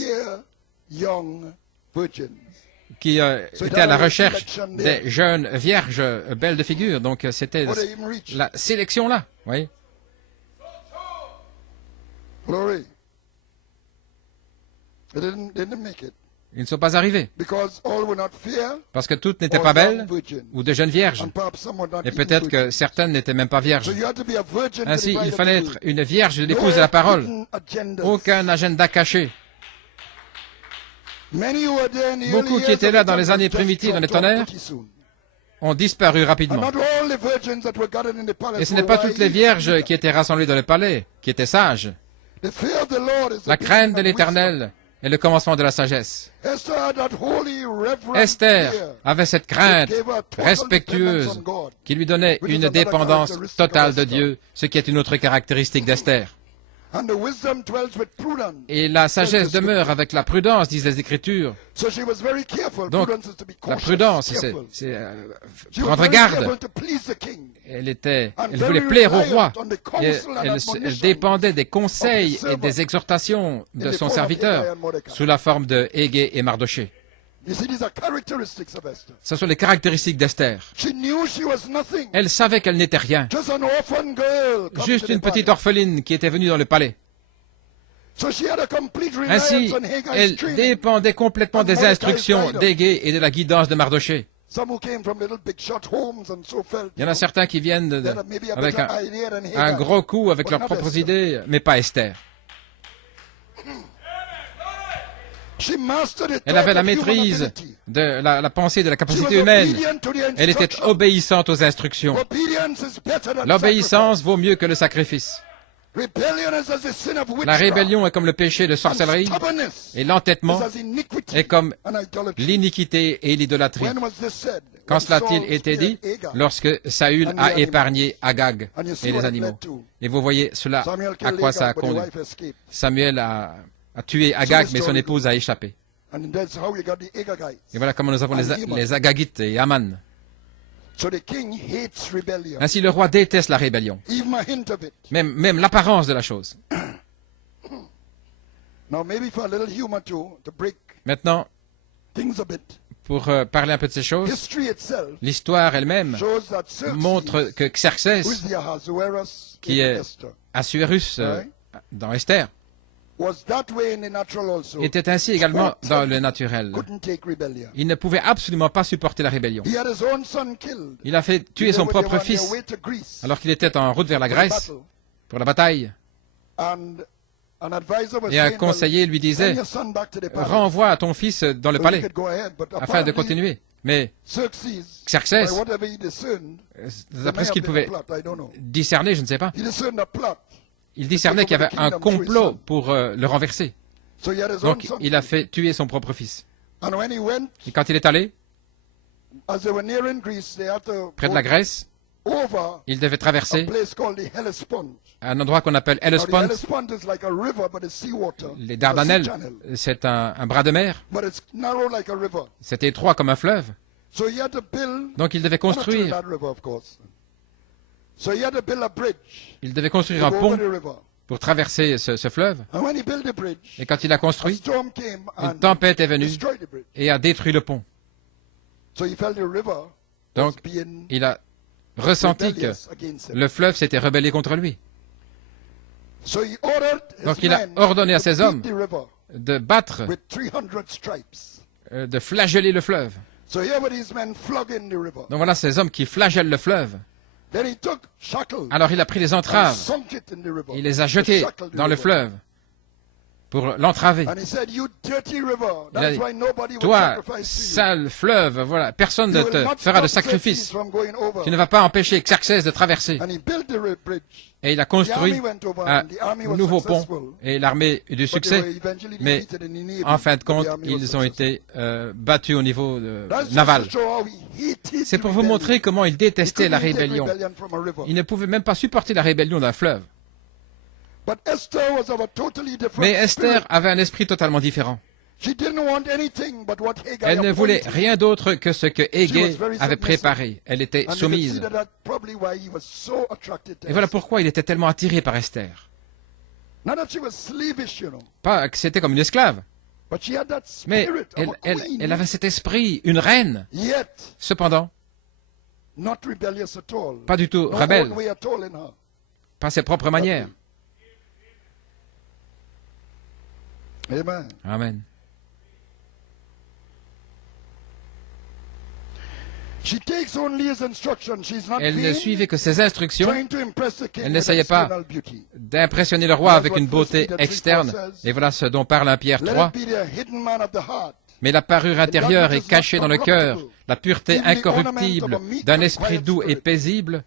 qui étaient à la recherche des jeunes vierges belles de figure. Donc c'était la sélection là. Oui. Ils ne sont pas arrivés, parce que toutes n'étaient pas belles ou de jeunes vierges, et peut-être que certaines n'étaient même pas vierges. Ainsi, il fallait être une vierge, l'épouse de la parole, aucun agenda caché. Beaucoup qui étaient là dans les années primitives dans les tonnerres ont disparu rapidement. Et ce n'est pas toutes les vierges qui étaient rassemblées dans le palais, qui étaient sages. La crainte de l'Éternel est le commencement de la sagesse. Esther avait cette crainte respectueuse qui lui donnait une dépendance totale de Dieu, ce qui est une autre caractéristique d'Esther. Et la sagesse demeure avec la prudence, disent les Écritures. Donc, la prudence, c'est prendre garde. Elle voulait plaire au roi. Elle dépendait des conseils et des exhortations de son serviteur sous la forme de Haggai et Mardoché. Ce sont les caractéristiques d'Esther. Elle savait qu'elle n'était rien. Juste une petite orpheline qui était venue dans le palais. Ainsi, elle dépendait complètement des instructions d'Haggai et de la guidance de Mardoché. Il y en a certains qui viennent avec un gros coup, avec leurs propres idées, mais pas Esther. Elle avait la maîtrise de la pensée, de la capacité humaine. Elle était obéissante aux instructions. L'obéissance vaut mieux que le sacrifice. La rébellion est comme le péché de sorcellerie, et l'entêtement est comme l'iniquité et l'idolâtrie. Quand cela a-t-il été dit? Lorsque Saül a épargné Agag et les animaux. Et vous voyez cela, à quoi ça a conduit. Samuel a tué Agag, mais son épouse a échappé. Et voilà comment nous avons les Agagites et Aman. Ainsi, le roi déteste la rébellion, même l'apparence de la chose. Maintenant, pour parler un peu de ces choses, l'histoire elle-même montre que Xerxès, qui est Assuérus dans Esther, était ainsi également dans le naturel. Il ne pouvait absolument pas supporter la rébellion. Il a fait tuer son propre fils alors qu'il était en route vers la Grèce pour la bataille. Et un conseiller lui disait, renvoie ton fils dans le palais afin de continuer. Mais Xerxès, d'après ce qu'il pouvait discerner, je ne sais pas, il discernait qu'il y avait un complot pour le renverser. Donc, il a fait tuer son propre fils. Et quand il est allé près de la Grèce, il devait traverser un endroit qu'on appelle Hellespont. Les Dardanelles, c'est un bras de mer. C'est étroit comme un fleuve. Donc, il devait construire un pont pour traverser ce fleuve. Et quand il a construit, une tempête est venue et a détruit le pont. Donc, il a ressenti que le fleuve s'était rebellé contre lui. Donc, il a ordonné à ses hommes de battre, de flageller le fleuve. Donc voilà ces hommes qui flagellent le fleuve. Alors il a pris les entraves, il les a jetés dans le fleuve pour l'entraver. Il a dit, toi, sale fleuve, voilà, personne ne te fera de sacrifice. Tu ne vas pas empêcher Xerxès de traverser. Et il a construit un nouveau pont et l'armée eut du succès. Mais en fin de compte, ils ont été battus au niveau naval. C'est pour vous montrer comment il détestait la rébellion. Il ne pouvait même pas supporter la rébellion d'un fleuve. Mais Esther avait un esprit totalement différent. Elle ne voulait rien d'autre que ce que Hégé avait préparé. Elle était soumise. Et voilà pourquoi il était tellement attiré par Esther. Pas que c'était comme une esclave, mais elle avait cet esprit, une reine. Cependant, pas du tout rebelle, pas ses propres manières. Amen. Elle ne suivait que ses instructions. Elle n'essayait pas d'impressionner le roi avec une beauté externe. Et voilà ce dont parle 1 Pierre 3. Mais la parure intérieure est cachée dans le cœur, la pureté incorruptible d'un esprit doux et paisible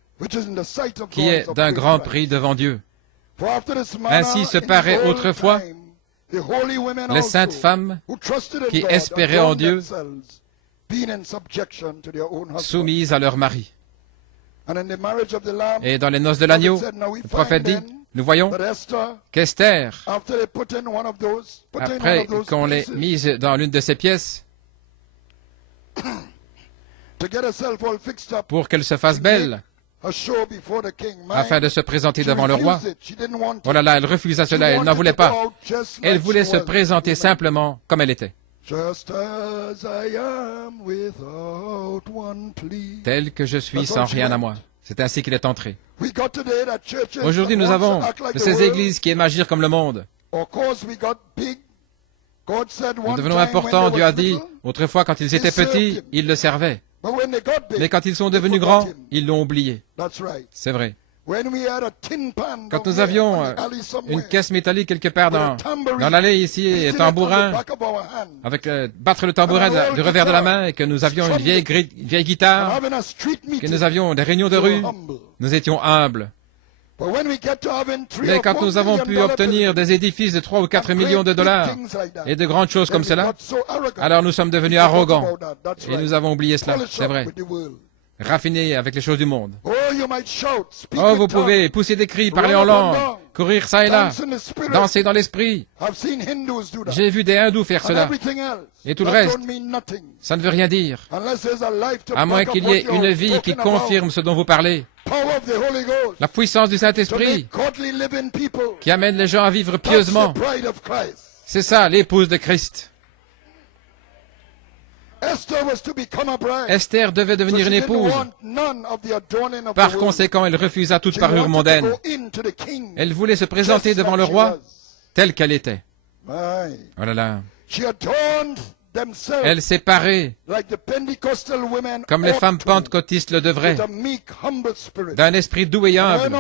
qui est d'un grand prix devant Dieu. Ainsi se paraît autrefois les saintes femmes qui espéraient en Dieu, soumises à leur mari. Et dans les noces de l'agneau, le prophète dit, nous voyons qu'Esther, après qu'on l'ait mise dans l'une de ses pièces, pour qu'elle se fasse belle, afin de se présenter devant le roi. Oh là là, elle refusa cela, elle n'en voulait pas. Elle voulait se présenter simplement comme elle était. Tel que je suis sans rien à moi. C'est ainsi qu'il est entré. Aujourd'hui, nous avons de ces églises qui aiment agir comme le monde. Nous devenons importants, Dieu a dit. Autrefois, quand ils étaient petits, ils le servaient. Mais quand ils sont devenus grands, ils l'ont oublié. C'est vrai. Quand nous avions une caisse métallique quelque part dans l'allée ici, et tambourin, avec battre le tambourin du revers de la main, et que nous avions une vieille guitare, que nous avions des réunions de rue, nous étions humbles. Mais quand nous avons pu obtenir des édifices de 3 ou 4 millions de dollars et de grandes choses comme cela, alors nous sommes devenus arrogants. Et nous avons oublié cela, c'est vrai. Raffinés avec les choses du monde. Oh, vous pouvez pousser des cris, parler en langue, courir ça et là, danser dans l'esprit. J'ai vu des hindous faire cela. Et tout le reste, ça ne veut rien dire. À moins qu'il y ait une vie qui confirme ce dont vous parlez. La puissance du Saint-Esprit qui amène les gens à vivre pieusement. C'est ça, l'épouse de Christ. Esther devait devenir une épouse. Par conséquent, elle refusa toute parure mondaine. Elle voulait se présenter devant le roi telle qu'elle était. Oh là là. Elle s'est parée, comme les femmes pentecôtistes le devraient, d'un esprit doux et humble.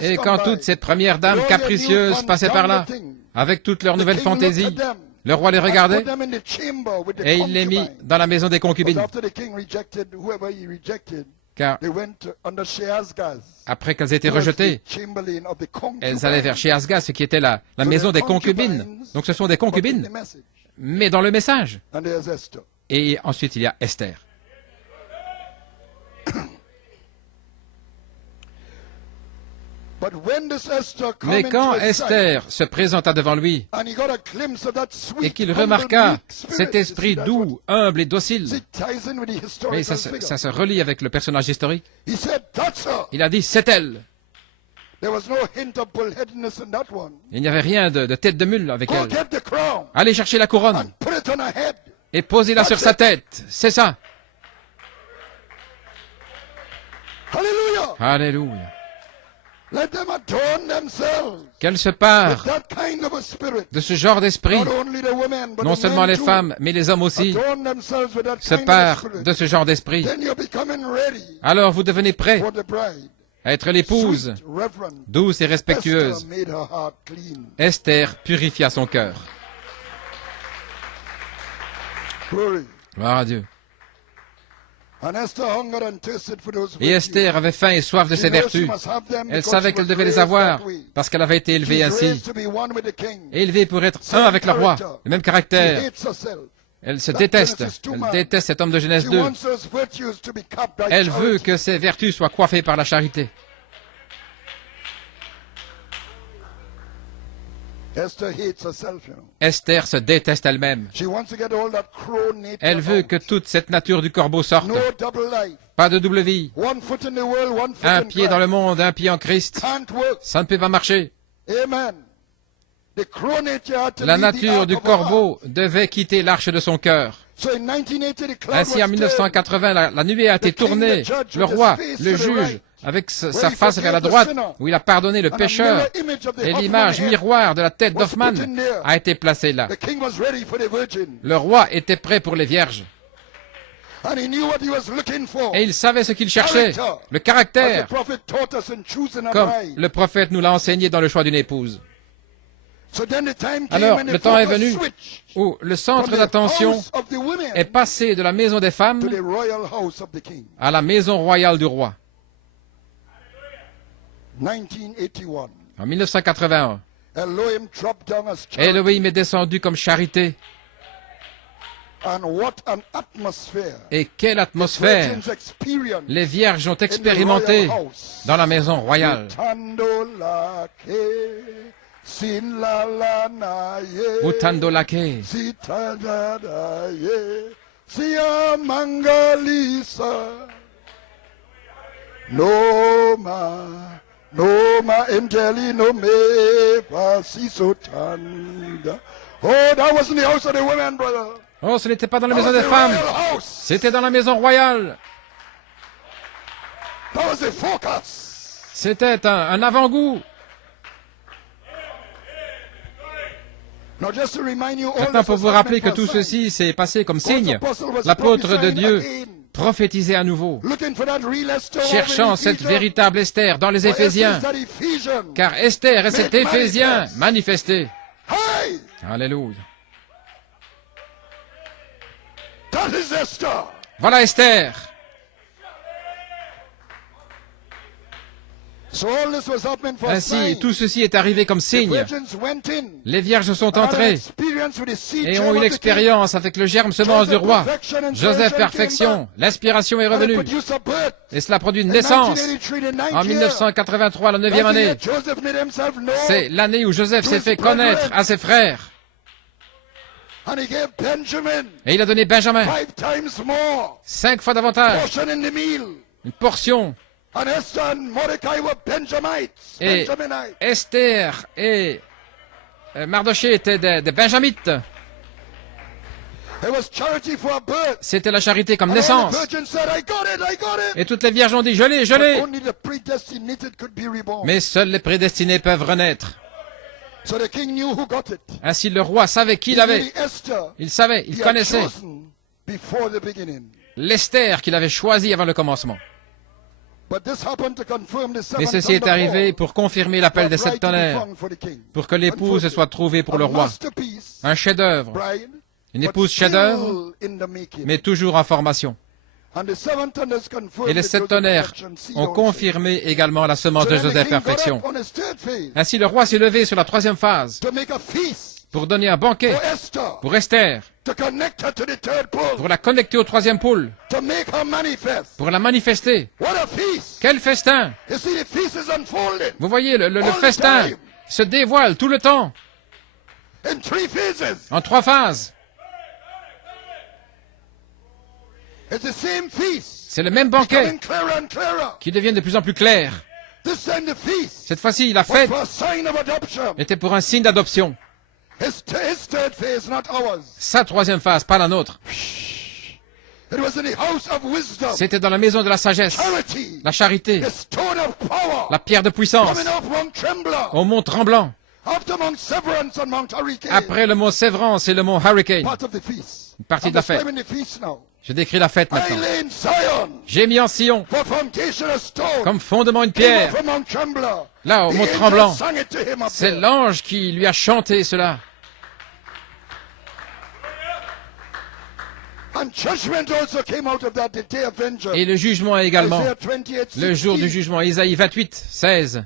Et quand toutes ces premières dames capricieuses passaient par là, avec toutes leurs nouvelles fantaisies, le roi les regardait et il les mit dans la maison des concubines. Car après qu'elles étaient rejetées, elles allaient vers Sheasgaz, qui était la maison des concubines. Donc ce sont des concubines, mais dans le message. Et ensuite il y a Esther. Mais quand Esther se présenta devant lui et qu'il remarqua cet esprit doux, humble et docile, mais ça se relie avec le personnage historique, il a dit, c'est elle. Il n'y avait rien de tête de mule avec elle. Allez chercher la couronne et posez-la sur sa tête. C'est ça. Alléluia. Qu'elle se pare de ce genre d'esprit. Non seulement les femmes, mais les hommes aussi se parent de ce genre d'esprit. Alors vous devenez prêts à être l'épouse, douce et respectueuse. Esther purifia son cœur. Gloire à Dieu. Et Esther avait faim et soif de ses vertus. Elle savait qu'elle devait les avoir parce qu'elle avait été élevée ainsi. Élevée pour être un avec le roi, le même caractère. Elle se déteste. Elle déteste cet homme de Genèse 2. Elle veut que ses vertus soient coiffées par la charité. Esther se déteste elle-même. Elle veut que toute cette nature du corbeau sorte. Pas de double vie. Un pied dans le monde, un pied en Christ. Ça ne peut pas marcher. La nature du corbeau devait quitter l'arche de son cœur. Ainsi, en 1980, la nuée a été tournée. Le roi, le juge, avec sa face vers la droite, où il a pardonné le pécheur, et l'image miroir de la tête d'Hoffman a été placée là. Le roi était prêt pour les vierges. Et il savait ce qu'il cherchait, le caractère, comme le prophète nous l'a enseigné dans le choix d'une épouse. Alors, le temps est venu où le centre d'attention est passé de la maison des femmes à la maison royale du roi. En 1981, Elohim est descendu comme charité. Et quelle atmosphère les vierges ont expérimenté dans la maison royale. Utandolake. Noma Angelino me vasisotanda. Oh, that wasn't the house of the women, brother. Oh, ce n'était pas dans la maison des femmes. C'était dans la maison royale. That was the focus. C'était un avant-goût. Maintenant, pour vous rappeler que tout ceci s'est passé comme signe, l'apôtre de Dieu prophétiser à nouveau, looking for that real Esther cherchant over in cette Ephesians. véritable Esther dans les For Esther is Éphésiens, that Ephesian. car Esther est cet Made Éphésien manifest. manifesté. Hey, Alléluia. that is Esther. Voilà Esther. So all this was happening for a Ainsi, sign. tout ceci est arrivé comme The signe. virgins went in. Les vierges sont Had an entrées experience with the seed et germ ont of une the king. expérience avec le germe semence du roi. Joseph perfection, l'inspiration est And it revenue produced a birth. et cela produit une In naissance. 1983, the ninth En year. 1983, la 9e That's the année, year Joseph made himself known. c'est l'année où Joseph s'est fait connaître à ses frères. And he gave Benjamin Et il a donné Benjamin 5 times more 5 fois davantage, portion in the meal. une portion. And Esther and Mordecai were Benjamites. Et Benjaminites. Esther et Mardoché étaient des Benjamites. It was charity for a birth. C'était la charité comme And all the naissance. virgins said, I got it, I got it. Et toutes les vierges ont dit, je l'ai, je But l'ai. only the predestinated could be reborn. Mais seuls les prédestinés peuvent renaître. So the king knew who got it. Ainsi le roi savait qui He l'avait. knew the Esther Il savait, il he had connaissait chosen before the beginning. l'Esther qu'il avait choisie avant le commencement. But this happened to confirm the Mais seven ceci est thunder arrivé call pour confirmer l'appel des for a sept bride to be tonnerres, found for the king. pour que l'épouse soit trouvée pour le A roi. masterpiece, Un chef-d'œuvre, bride, une but épouse still chef-d'œuvre, in the making. mais toujours en formation. And the seven thunders confirmed Et les the sept Joseph tonnerres perfection seed ont also. confirmé également la semence So de then the Joseph king got perfection. up on his third phase Ainsi le roi s'est levé sur la troisième phase to make a feast pour donner un banquet for Esther, pour Esther, to connect her to the third pole, pour la connecter au troisième pôle, to make her manifest. pour la manifester. What a feast! Quel festin! You see, the feast is unfolding Vous voyez, le All the festin time. se dévoile tout le temps, in 3 phases. en 3 phases. It's the same feast, C'est le même banquet becoming clearer and clearer. qui devient de plus en plus clair. This time the feast Cette fois-ci, la was fête for a sign of adoption. était pour un signe d'adoption. His third phase, not ours. Sa troisième phase, pas la nôtre. It was in the house of wisdom, C'était dans la maison de la sagesse, charity, la charité, the stone of power, la pierre de puissance, coming off Mount Trembler, au mont Tremblant, after Mount Severance and Mount Hurricane, après le mont Sévrance et le mont Hurricane. part of the feast. Une partie I'm de la fête. describing the feast now. Je décris la fête I maintenant. lay in Zion J'ai mis en Sion, for foundation of stone, comme fondement une came pierre, off from Mount Trembler. là, au The mont angel Tremblant. sang it to him up C'est there. l'ange qui lui a chanté cela. And judgment also came out of that, the day of vengeance. Et le jugement également. Isaiah 28, Le jour 16. du jugement, Isaïe 28, 16.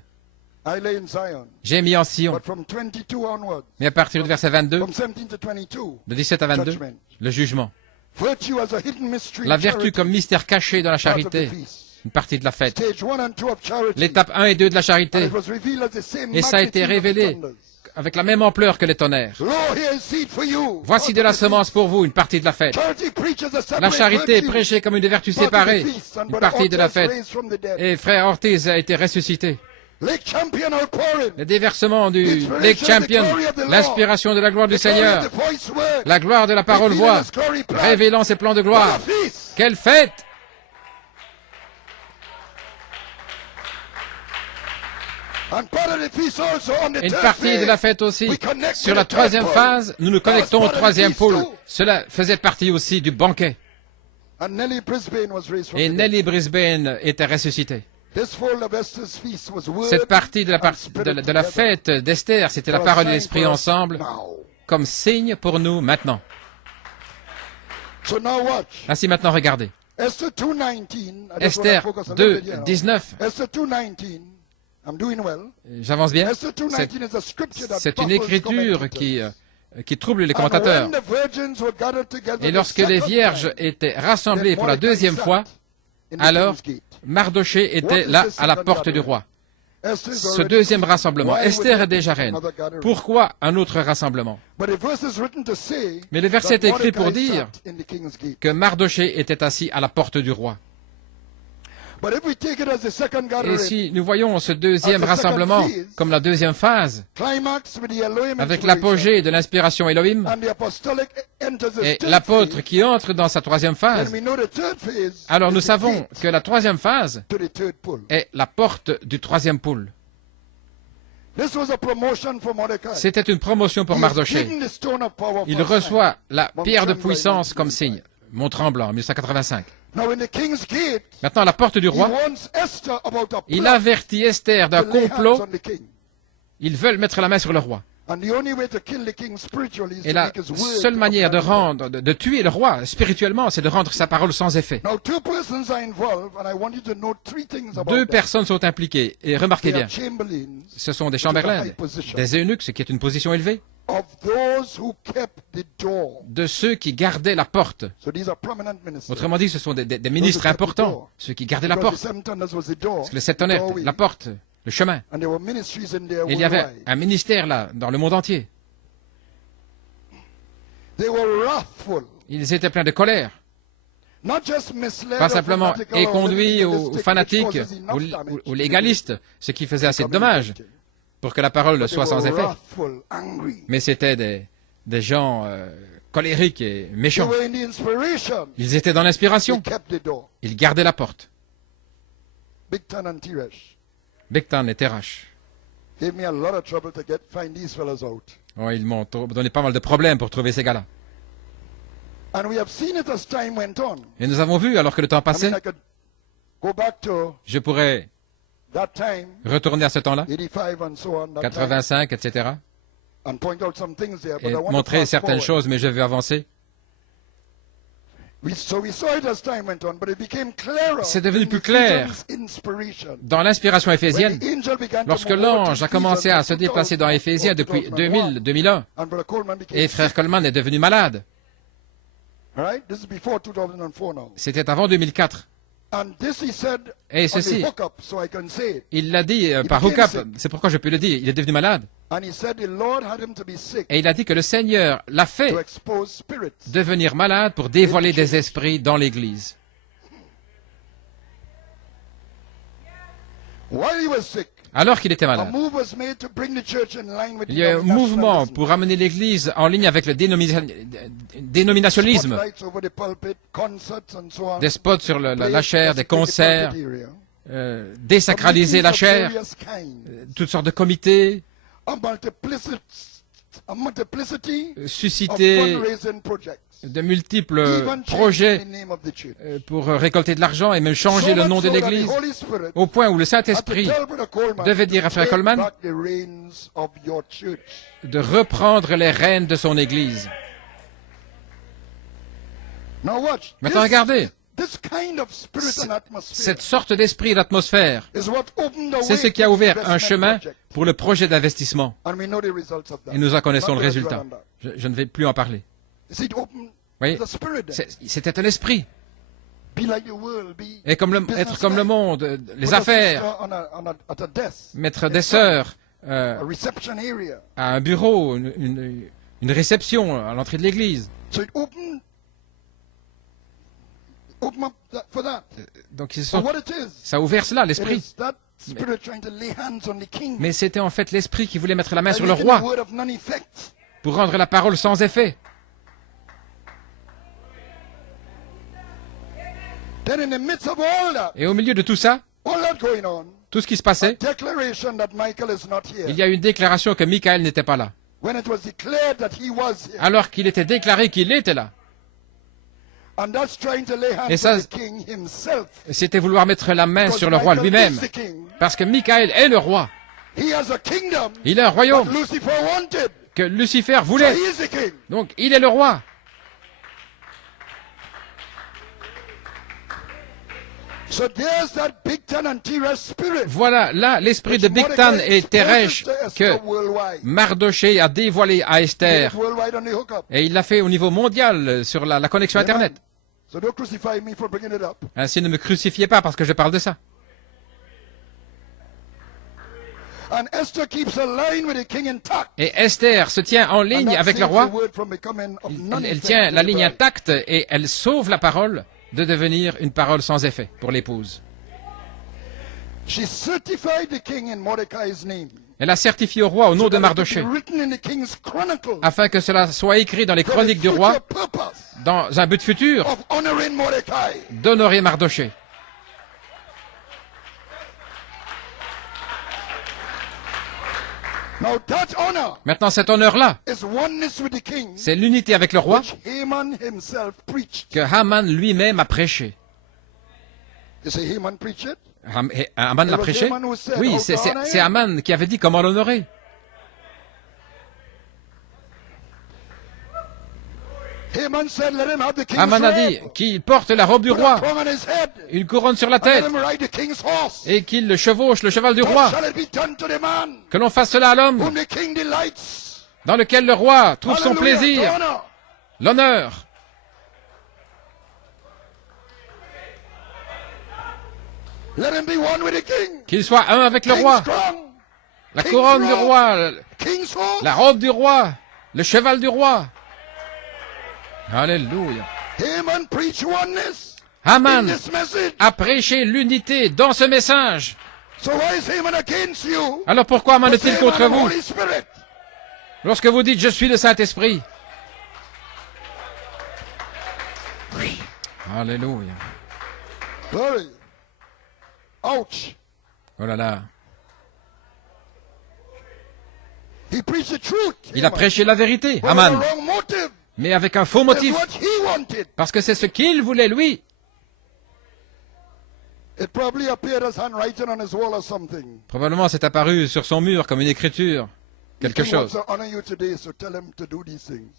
I lay in Zion. J'ai mis en Sion. But from 22 onwards, Mais à partir du verset 22, from 17 to 22, de 17 à 22, judgment. le jugement. Virtue as a hidden mystery. La in vertu charity, comme mystère caché dans la part of the charité. feast. Une partie de la fête. Stage 1 and 2 of charity. L'étape 1 et 2 de la And charité. it was revealed as the same Et ça a été magnitude of the révélé thunders. avec la même ampleur que les tonnerres. Lo, here is seed for you. Voici Part de la of the semence feast. pour vous, une partie de la fête. Charity preaches a separate La charité est virtue. prêchée comme une des vertus Part of the séparées. feast. And Une Brother partie de la Ortiz fête. raised from the dead. Et frère Ortiz a été ressuscité. Lake Champion outpouring. Le déversement du Lake Champion, l'inspiration de la gloire du The glory Seigneur, of the voice word. la gloire de la parole Revealing voix, his glory plan. révélant ses plans de What gloire. a feast. Quelle fête! And part of the feast also on the Une third partie de phase, la fête aussi. we connect Sur to la the third troisième pole. phase, nous nous That was connectons au part of the troisième feast pôle. too. Cela faisait partie aussi du banquet. And Nellie Brisbane was raised from Et the dead. Nellie Brisbane était ressuscitée. This fold of Esther's feast was word Cette partie de la, and spirit de la together. fête d'Esther, c'était la For a parole et sign l'esprit for us ensemble, now. comme signe pour nous maintenant. So now watch. Ainsi maintenant, regardez. Esther 2:19. I just Esther wanna focus a 2, little bit here now. 19. Esther 2:19. I'm doing well. J'avance bien. Esther 2:19 is a scripture that C'est une baffles écriture commentators. qui trouble les And commentateurs. when the virgins were gathered together Et the lorsque les second vierges time, étaient rassemblées pour la then Mordecai deuxième sat fois, in the alors king's gate. Mardoché était What is là this à la second porte du gathering? roi. Esther is Ce already deuxième queen. rassemblement, Why would Esther there est déjà be reine. another gathering? Pourquoi un autre rassemblement? But the verse is written to say Mais le verset est that écrit pour Mordecai dire sat in the king's gate. que Mardoché était assis à la porte du roi. But if we take it as the second Et gathering, si nous voyons ce deuxième At the second rassemblement phase, comme la deuxième phase, climax with the Elohim avec inspiration, l'apogée de l'inspiration Elohim, and the apostolic enters the et third l'apôtre phase, qui entre dans sa troisième then phase, we know the third phase alors is nous the savons gate que la troisième phase to the third pole. est la porte du troisième pôle. This was a promotion for Mordecai. C'était une promotion pour He is Mardoché. given the stone of power Il for a sign. reçoit la Mont pierre de Tremblant, puissance comme 1985. signe. Mont Tremblant, 1985. Now, in the king's gate, Maintenant, à la porte du he roi, warns Esther about a il plot avertit Esther d'un to lay hands complot. on the king. Ils veulent mettre la main sur le roi. And the only way to kill the king spiritually is Et to la make his word seule manière de of none effect. de tuer le roi spirituellement, c'est de rendre sa parole sans effet. Now, two persons are involved, and I want you to know three things about Deux them. personnes sont impliquées. Et remarquez They bien, are chamberlains ce sont des which is a chamberlains, high position, des eunuques, ce qui est une position élevée, of those who kept the door. de ceux qui gardaient la porte. So these are prominent ministers. Autrement dit, ce sont des ministres importants, ceux qui gardaient la Because porte. the seven thunders was the door, Parce que le sept tonnerres, doorway, la porte, le chemin. and there were ministries in there Et il y avait worldwide. un ministère là, dans le monde entier. They were wrathful, Ils étaient pleins de colère. not just misled Pas or simplement fanatical or éconduits ou legalistic, which fanatiques causes enough damage ou légalistes, ce qui faisait assez de to dommages communicate. pour que la parole They soit sans were effet. wrathful, angry. Mais c'était des gens colériques et They méchants. were in the inspiration. Ils étaient dans They l'inspiration. kept the door. Ils gardaient la porte. Bigtan and Teresh Bigtan et Teresh. gave me a lot of trouble to find these fellows out. Oh, ils m'ont donné pas mal de problèmes pour trouver ces gars-là. And we have seen it as time went on. Et nous avons vu, alors que le temps I passait, mean, I could go back to je pourrais that time, retourner à ce temps-là, 85 and so on, that time, 85, etc., and point out some things there. But et I want to montrer fast certaines forward. choses, mais je vais avancer. So we saw it as time went on, but it became clearer C'est devenu in plus clair Ephesians' inspiration. dans l'inspiration When éphésienne, the angel began to lorsque move over to l'ange a commencé à se Ephesians déplacer dans Éphésiens depuis 2000, 2001, and Brother Coleman became et frère sick. Coleman est devenu malade. All right? This is before 2004 now. C'était avant 2004. And this he said Et on ceci, the hookup, so I can say it. il l'a dit par became hookup, sick. c'est pourquoi je peux le dire, il est devenu malade. And he said the Lord had him to be sick Et il a dit que le Seigneur l'a fait to expose spirits. devenir malade pour dévoiler des esprits dans l'Église. While he was sick, Alors qu'il était a malade, move was made to bring the church in line with il y a eu un mouvement denominationalism. pour amener l'Église en ligne avec le dénominationnisme, Spotlights over the pulpit, concerts and so on. des spots sur la chair, des Basically the concerts, pulpit area. désacraliser la Meetings of chair, various kinds. toutes sortes de comités, A multiplicity of susciter fundraising projects. de multiples Even projets changing the name of the church. pour récolter de l'argent et même changer So le much nom de so that the l'Église, Holy Spirit au point où le had to Saint-Esprit tell Brother Coleman devait to dire à frère take Coleman back the reins of your church. de reprendre les rênes de son Église. Now watch. Maintenant, regardez, This kind of spirit and atmosphere cette sorte d'esprit et d'atmosphère, is what opened the c'est way ce qui a to ouvert the un investment chemin project. pour le projet d'investissement. And we know the results of that. Et nous en connaissons Not le gonna dwell résultat. on that. Je ne vais plus en parler. See, it opened Oui, the spirit then. c'était un esprit. Be like the world, be Et comme être comme le monde, les Put a affaires, sister at a desk, mettre des sœurs a reception area. à un bureau, une réception à l'entrée de l'église. So it opened up for that. Donc So what it is, ça a ouvert cela, it l'esprit. is that spirit trying to lay hands on the king. Mais c'était en fait l'esprit qui voulait mettre la main and sur le making roi the word of none effect. pour rendre la parole sans effet. Then in the midst of all that Et au milieu de tout ça, going on, tout ce qui se a passait, declaration that Michael is not here. il y a eu une déclaration que Michael n'était pas là. When it was declared that he was here. Alors qu'il était déclaré qu'il était là. And that's trying to lay hands Et ça, on the king himself. c'était vouloir mettre la main Because sur le roi Michael lui-même. is the king. Parce que Michael est le roi. He has a kingdom Il a un that royaume Lucifer wanted. que Lucifer So voulait. he is the king. Donc il est le roi. So there's that Bigtan and Teresh spirit. Voilà là l'esprit de Bigtan et Teresh que Mardoché a dévoilé à Esther. Worldwide on the hookup. Et il l'a fait au niveau mondial sur la connexion Internet. So don't crucify me for bringing it up. Ainsi ne me crucifiez pas parce que je parle de ça. And Esther keeps a line with the king intact. Et Esther se tient en And ligne that avec le saves roi. the word from becoming of none Elle effect tient to la the ligne bride. intacte et elle sauve la parole de devenir une parole sans effet pour l'épouse. She certified the king in Mordecai's name. Elle a certifié au roi au nom de That it Mardoché, could be written in the king's chronicle. afin que cela soit écrit dans les For the chroniques du future roi, purpose dans un but futur, of honoring Mordecai. d'honorer Mardoché. Now that honor Maintenant, cet honneur-là, is oneness with the king, c'est l'unité avec le roi which Haman himself preached. que Haman lui-même a prêché. You say Haman preached it? Haman l'a prêché? Oui, c'est Haman qui avait dit comment l'honorer. Haman a dit qu'il porte la robe du roi, une couronne sur la tête, et qu'il chevauche le cheval du roi. Que l'on fasse cela à l'homme, dans lequel le roi trouve son plaisir, l'honneur. Qu'il soit un avec le roi, la couronne du roi, la robe du roi, le cheval du roi. Alléluia. Haman a prêché l'unité dans ce message. Alors pourquoi Haman est-il contre vous? Lorsque vous dites « Je suis le Saint-Esprit ». Alléluia. Ouch. Oh là là. Il a prêché la vérité, Haman, mais avec un faux motif, parce que c'est ce qu'il voulait, lui. Probablement c'est apparu sur son mur comme une écriture, quelque chose.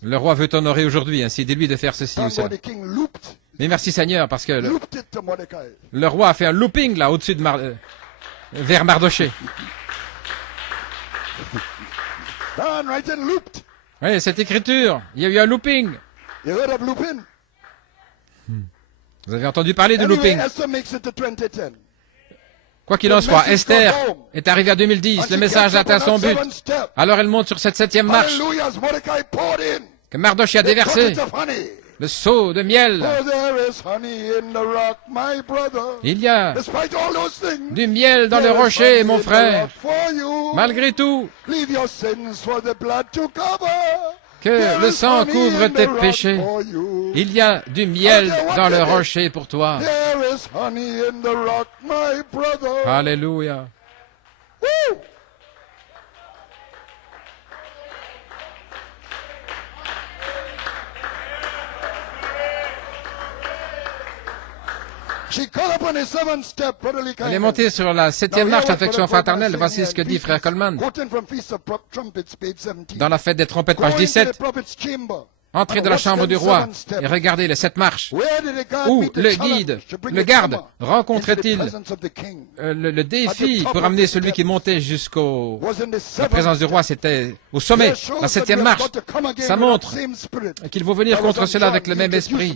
Le roi veut t'honorer aujourd'hui, ainsi dis-lui de faire ceci ou cela. Mais merci Seigneur, parce que le roi a fait un looping là, au-dessus de vers Mardoché. Oui, cette écriture, il y a eu un looping. Vous avez entendu parler de looping. Quoi qu'il en soit, Esther est arrivée à 2010, le message a atteint son but. Alors elle monte sur cette 7e marche que Mardoché a déversée. Le seau de miel. Il y a du miel dans le rocher, mon frère. Malgré tout, que le sang couvre tes péchés. Il y a du miel dans le rocher pour toi. Alléluia. Elle est montée sur la 7e marche d'affection fraternelle. Voici ce que dit frère Coleman. Dans la fête des trompettes, page 17. Entrez dans la chambre du roi et regardez les 7 marches. Où le garde, rencontrait-il le défi pour amener celui qui montait jusqu'au... La présence du roi, c'était au sommet, la 7e marche. Ça montre qu'il faut venir contre cela avec le même esprit.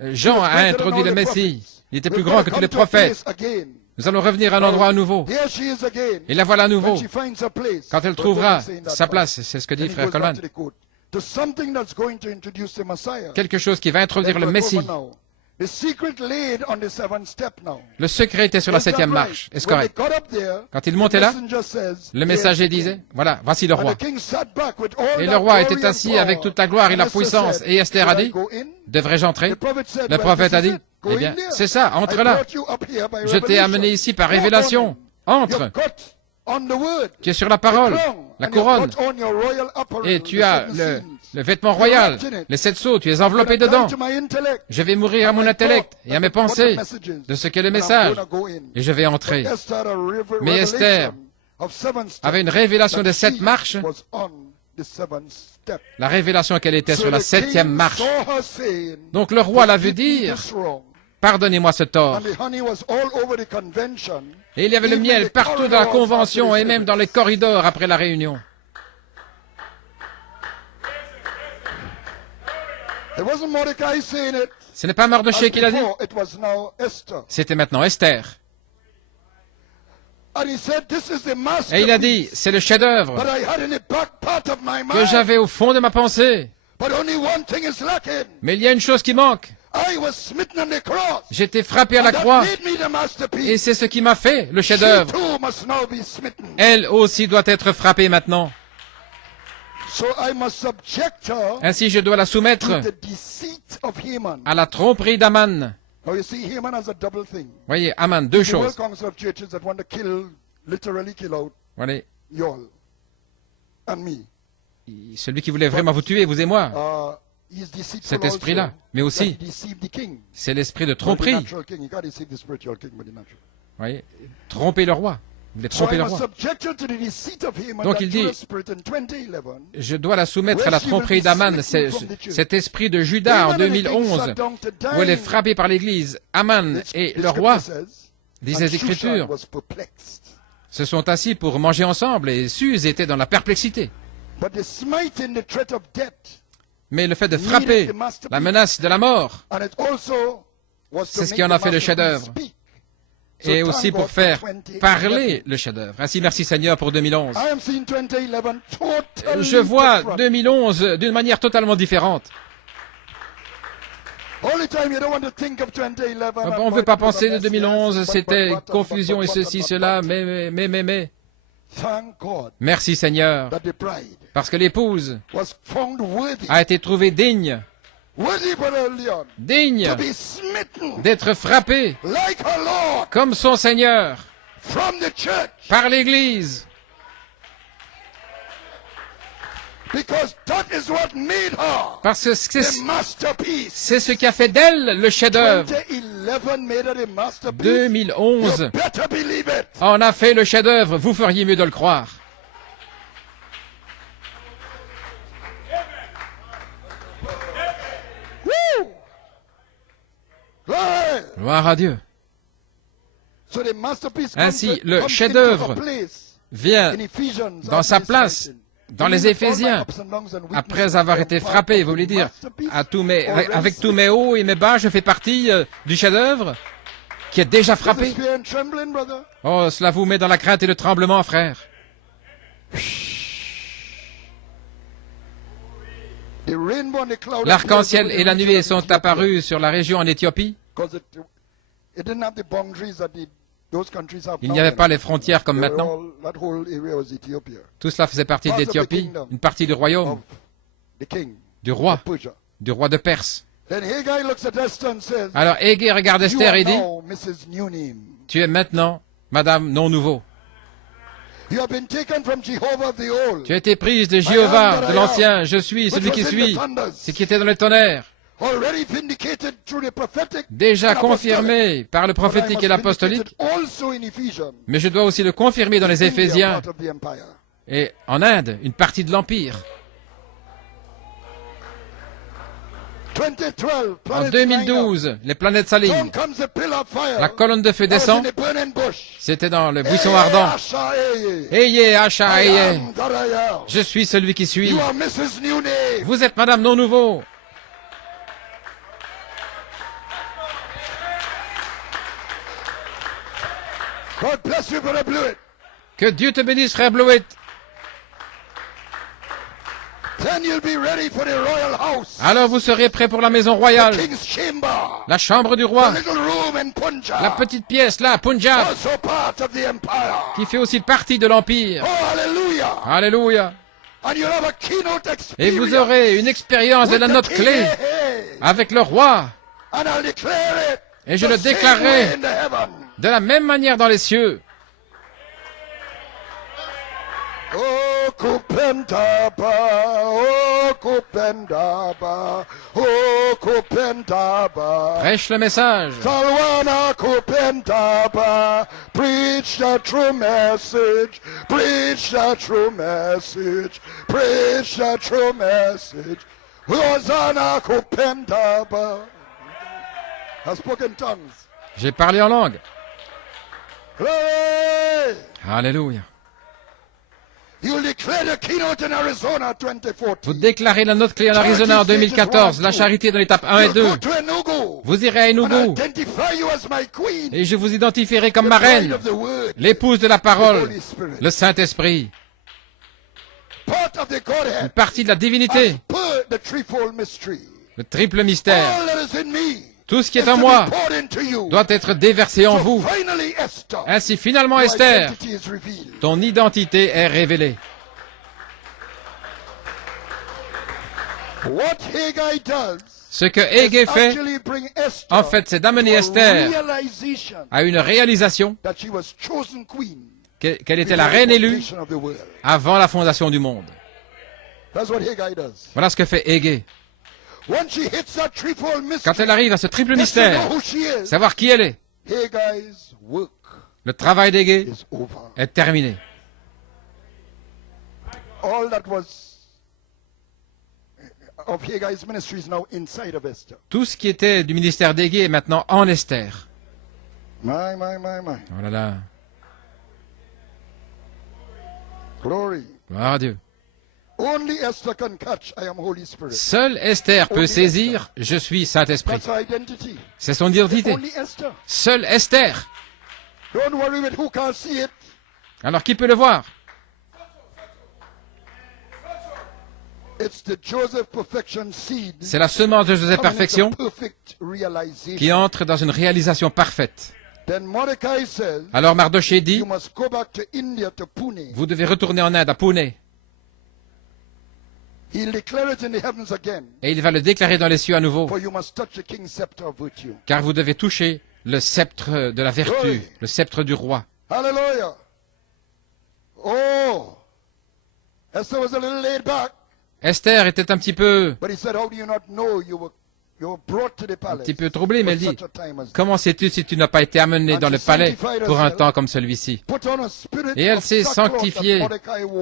Jean a introduit le Messie. Il était plus grand que tous les prophètes. Nous allons revenir à un endroit à nouveau. Et la voilà à nouveau. Quand elle trouvera sa place, c'est ce que dit frère Coleman. Quelque chose qui va introduire le Messie. Le secret était sur la 7e marche. Est-ce correct? Quand il montait là, le messager disait, voilà, voici le roi. Et le roi était assis avec toute la gloire et la puissance. Et Esther a dit, devrais-je entrer? Le prophète a dit, eh bien, c'est ça, entre là. Je t'ai amené ici par révélation. Entre. Tu es sur la parole, la couronne, et tu as le vêtement royal, les 7 sceaux, tu es enveloppé dedans. Je vais mourir à mon intellect et à mes pensées de ce qu'est le message, et je vais entrer. Mais Esther avait une révélation de 7 marches, la révélation qu'elle était sur la 7e marche. Donc le roi l'a vu dire, pardonnez-moi ce tort. Et il y avait le miel partout dans la convention et même dans les corridors après la réunion. Ce n'est pas Mardoché qui l'a dit. C'était maintenant Esther. Et il a dit, c'est le chef-d'œuvre que j'avais au fond de ma pensée. Mais il y a une chose qui manque. J'étais frappé à la croix, et c'est ce qui m'a fait le chef-d'œuvre. Elle aussi doit être frappée maintenant. Ainsi, je dois la soumettre à la tromperie d'Aman. Voyez, Aman, deux choses. Voyez. Celui qui voulait vraiment vous tuer, vous et moi. cet esprit-là. Mais aussi, c'est l'esprit de tromperie. Vous voyez, tromper le roi. Vous voulez tromper le roi. Donc il dit, je dois la soumettre à la tromperie d'Aman, cet esprit de Juda en 2011, où elle est frappée par l'Église. Aman et le roi, disent les Écritures, se sont assis pour manger ensemble et Suse était dans la perplexité. Mais le fait de frapper, la menace de la mort, c'est ce qui en a fait le chef-d'œuvre. Et aussi pour faire parler le chef-d'œuvre. Ainsi, merci Seigneur pour 2011. Je vois 2011 d'une manière totalement différente. On ne veut pas penser de 2011, c'était confusion et ceci, cela, mais. Merci Seigneur, parce que l'épouse a été trouvée digne d'être frappée comme son Seigneur par l'Église. Parce que c'est ce qui a fait d'elle le chef-d'œuvre. 2011 en a fait le chef-d'œuvre. Vous feriez mieux de le croire. Gloire à Dieu. Ainsi, le chef-d'œuvre vient dans sa place dans les Éphésiens, après avoir été frappé. Vous voulez dire, avec tous mes hauts et mes bas, je fais partie du chef-d'œuvre qui est déjà frappé. Oh, cela vous met dans la crainte et le tremblement, frère. L'arc-en-ciel et la nuée sont apparus sur la région en Éthiopie. Il n'y avait pas les frontières comme maintenant. Tout cela faisait partie de l'Éthiopie, une partie du royaume, du roi de Perse. Alors Hégé regarde Esther et dit, tu es maintenant Madame non-nouveau. Tu as été prise de Jéhovah, de l'Ancien, je suis celui qui suis, ce qui était dans le tonnerre. Déjà confirmé par le prophétique et l'apostolique, mais je dois aussi le confirmer dans les Éphésiens et en Inde, une partie de l'Empire. En 2012, les planètes s'alignent. La colonne de feu descend. C'était dans le buisson ardent. Ayez, Asha, ayez. Je suis celui qui suis. Vous êtes Madame non-nouveau. Que Dieu te bénisse, frère Blewett. Alors vous serez prêt pour la maison royale, la chambre du roi, la petite pièce là, Punjab, qui fait aussi partie de l'Empire. Alléluia. Et vous aurez une expérience de la note clé avec le roi. Et je le déclarerai de la même manière dans les cieux. Oh Kupendaba, oh Kupendaba, oh Kupendaba. Prêche le message. Salwana Kupendaba, preach the true message, preach the true message, preach the true message. Hosanna Kupendaba. I spoke in tongues. J'ai parlé en langue. Glory. Alléluia. Vous déclarez la note clé en Arizona en 2014, la charité dans l'étape 1 et 2. Vous irez à Enugu et je vous identifierai comme ma reine, l'épouse de la parole, le Saint-Esprit. Une partie de la divinité, le triple mystère. Tout ce qui est en moi doit être déversé en vous. Ainsi, finalement, Esther, ton identité est révélée. Ce que Hégé fait, en fait, c'est d'amener Esther à une réalisation qu'elle était la reine élue avant la fondation du monde. Voilà ce que fait Hégé. Quand elle arrive à ce triple mystère, savoir qui elle est, le travail d'Haggai est terminé. Tout ce qui était du ministère d'Haggai est maintenant en Esther. Oh là là. Gloire à Dieu. Seule Esther peut saisir « Je suis Saint-Esprit ». C'est son identité. Seule Esther. Alors qui peut le voir? C'est la semence de Joseph Perfection qui entre dans une réalisation parfaite. Alors Mardoché dit, vous devez retourner en Inde, à Pune. Et il va le déclarer dans les cieux à nouveau. Car vous devez toucher le sceptre de la vertu, le sceptre du roi. Hallelujah. Oh, Esther was a little laid back. Esther était un petit peu troublée, mais elle dit, comment sais-tu si tu n'as pas été amené dans le palais pour un temps comme celui-ci? Et elle s'est sanctifiée.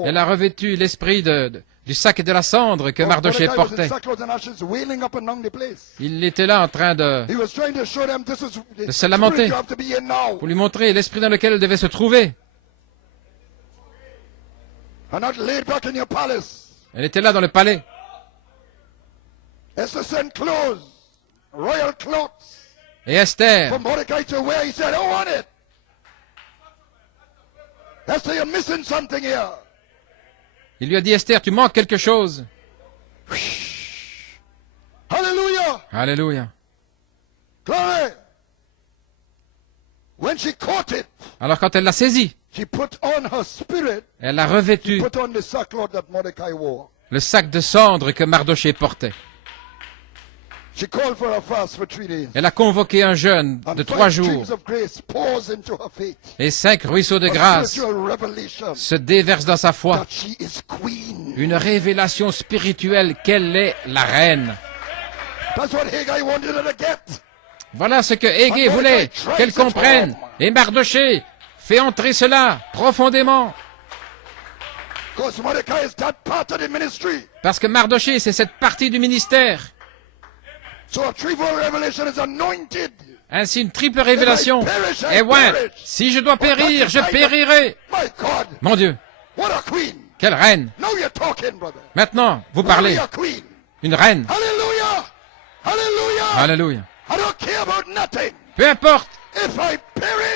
Elle a revêtu l'esprit du sac et de la cendre que Mardoché portait. Il était là en train de se lamenter pour lui montrer l'esprit dans lequel elle devait se trouver. Elle était là dans le palais. Et Esther, il lui a dit, Esther, tu manques quelque chose. Alléluia. Alléluia. Alors quand elle l'a saisi, elle a revêtu le sac de cendre que Mardoché portait. Elle a convoqué un jeûne de 3 jours. Et 5 ruisseaux de grâce se déversent dans sa foi. Une révélation spirituelle qu'elle est la reine. Voilà ce que Haggai voulait qu'elle comprenne. Et Mardoché fait entrer cela profondément. Parce que Mardoché, c'est cette partie du ministère. Ainsi, une triple révélation est ointe. Si je dois périr, je périrai. Mon Dieu, quelle reine. Maintenant, vous parlez. Une reine. Alléluia. Peu importe.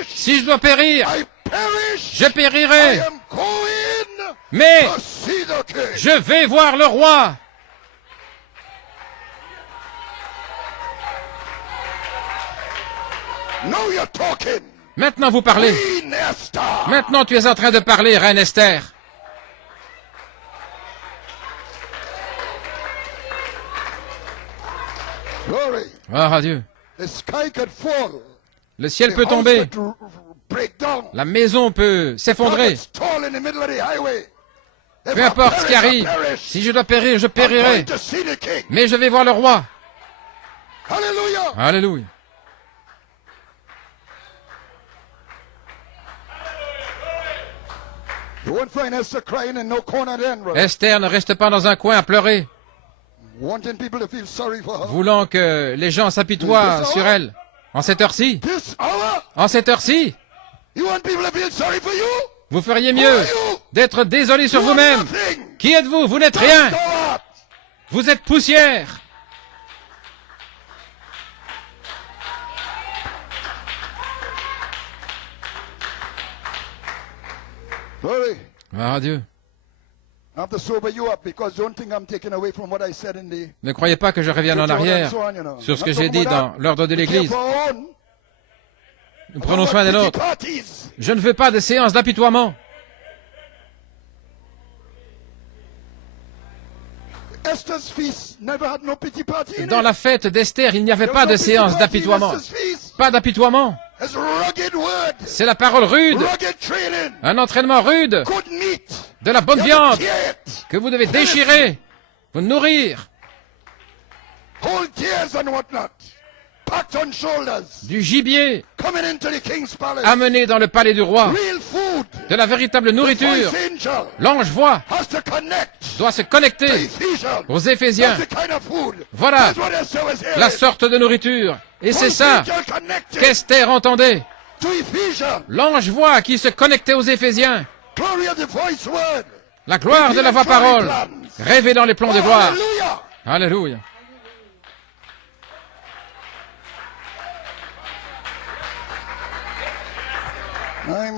Si je dois périr, je périrai. Mais je vais voir le roi. Maintenant vous parlez. Maintenant tu es en train de parler, reine Esther. Gloire à Dieu. Le ciel peut tomber. La maison peut s'effondrer. Peu importe ce qui arrive. Si je dois périr, je périrai. Mais je vais voir le roi. Alléluia. Esther ne reste pas dans un coin à pleurer, voulant que les gens s'apitoient sur elle. En cette heure-ci, vous feriez mieux d'être désolé sur vous-même. Qui êtes-vous? Vous n'êtes rien. Vous êtes poussière. Gloire à Dieu. Ne croyez pas que je revienne en arrière sur ce que j'ai dit dans l'ordre de l'Église. Nous prenons soin des nôtres. Je ne veux pas de séances d'apitoiement. Dans la fête d'Esther, il n'y avait pas de séance d'apitoiement. Pas d'apitoiement. C'est la parole rude. Un entraînement rude. De la bonne viande que vous devez déchirer, vous nourrir. whole deers and whatnot, packed on shoulders, du gibier coming into the king's palace. amené dans le palais du roi, Real food. de la véritable The nourriture. voice angel L'ange voit, has to connect doit se to connecter Ephesians. aux Éphésiens. That's the kind of food. Voilà That's what Esther was hearing. la sorte de nourriture. Et c'est Voice ça angel connected qu'Esther entendait. to Ephesians. L'ange voit qui se connectait aux Éphésiens. Glory of the voice word. La gloire de la voix-parole, rêvée dans les plans de gloire. Hallelujah. Alléluia. My.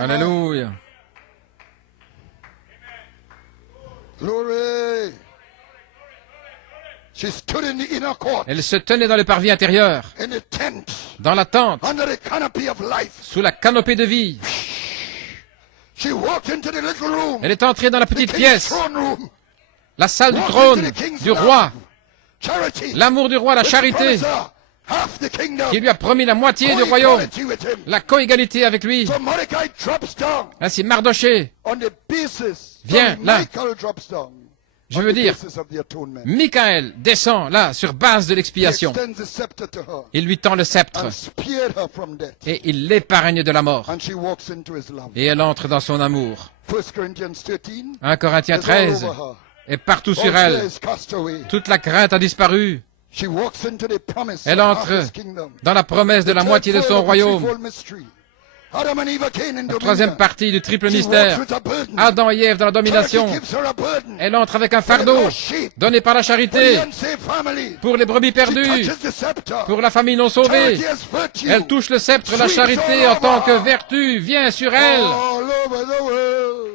Alléluia. Glory. She stood in the inner court, Elle se tenait dans le parvis intérieur, in the tent, dans la tente, under the canopy of life. sous la canopée de vie. She walked into the little room, Elle est entrée dans la the petite king's pièce, throne room. la salle du Walked trône into the king's du roi, charity, l'amour du roi, la which charité, promised her half the kingdom, qui lui a promis la moitié du royaume, co-equality with him. la co-égalité avec lui. So Mordecai drops down Ainsi Mardoché, on the basis. Viens, Sorry, là. Michael drops down je on veux the dire, basis of the atonement. Michael descend là, sur base de He l'expiation. extends the scepter to her Il lui tend le sceptre and spared her from death. et il l'épargne de la mort. And she walks into his love. Et elle entre dans son amour. 1 Corinthians 13 1 Corinthiens is all 13 over her. est partout sur All fear elle. is cast away. Toute la crainte a disparu. She walks into the promise Elle of entre half his kingdom. dans la promesse de la The moitié de third son fold of the royaume. threefold mystery. Adam and Eve are Cain in La troisième dominion. partie du triple She walks mystère. with a burden. Adam et Ève dans la domination. Charity gives her a burden. Elle entre avec un fardeau donné par la For the charité unsaved family. pour les brebis She perdues, touches the scepter. pour la famille non sauvée. Charity as virtue. Elle touche le sceptre, la charité en tant que vertu vient sur elle. All over the world,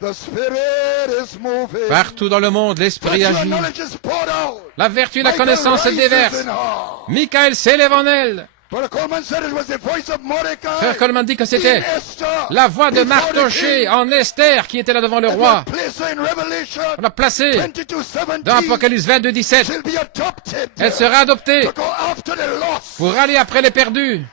the Spirit is moving. Partout dans le monde, l'esprit Virtue and agit. knowledge is poured out. La vertu et la Michael connaissance se rises déversent. in her. Michael s'élève en elle. Brother Coleman said it was the voice of Mordecai. Frère Coleman dit que c'était in Esther, la voix de before the Mardoché king. en Esther qui était là devant le And roi. we'll place her in Revelation On l'a placée 22:17. dans Apocalypse 22, 17. She'll be adopted Elle sera adoptée to go after the lost. pour aller après les perdus.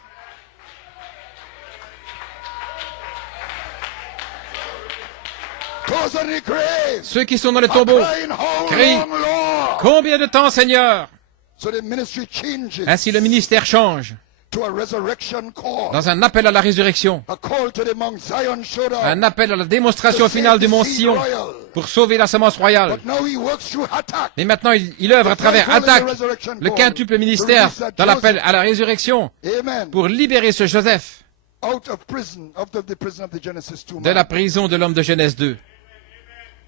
Those on the grave Ceux qui sont dans les are tombeaux crying, how crient, long, Lord? combien de temps, Seigneur? So the ministry changes Ainsi le ministère change to a resurrection call. dans un appel à la résurrection, A call to the Mount Zion showdown. un appel à la démonstration finale du mont Sion pour sauver la semence royale. But now he works through attack. Mais maintenant, il œuvre à travers Attaque, le quintuple ministère, dans l'appel à la résurrection, Amen. pour libérer ce Joseph Out of prison, out of the prison of the Genesis 2 de la prison de l'homme de Genèse 2.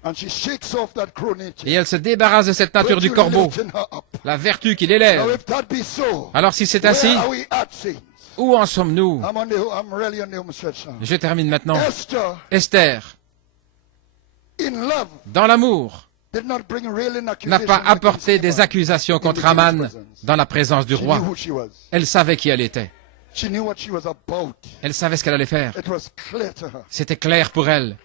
And she shakes off that crow nature. Et elle se débarrasse de cette nature du Virtue corbeau, lifting her up. la vertu qui Now l'élève. if that be so, Alors si c'est where ainsi, are we at, saints? où en sommes-nous? I'm really on the home stretch now. Je termine maintenant. Esther, Esther, in love, dans l'amour, did not bring railing n'a accusations pas against apporté des Haman accusations in the contre king's Aman presence. dans la présence du She roi. knew who she was. Elle savait qui elle était. She knew what she was about. Elle savait ce qu'elle allait faire. It was clear to her. C'était clair pour elle.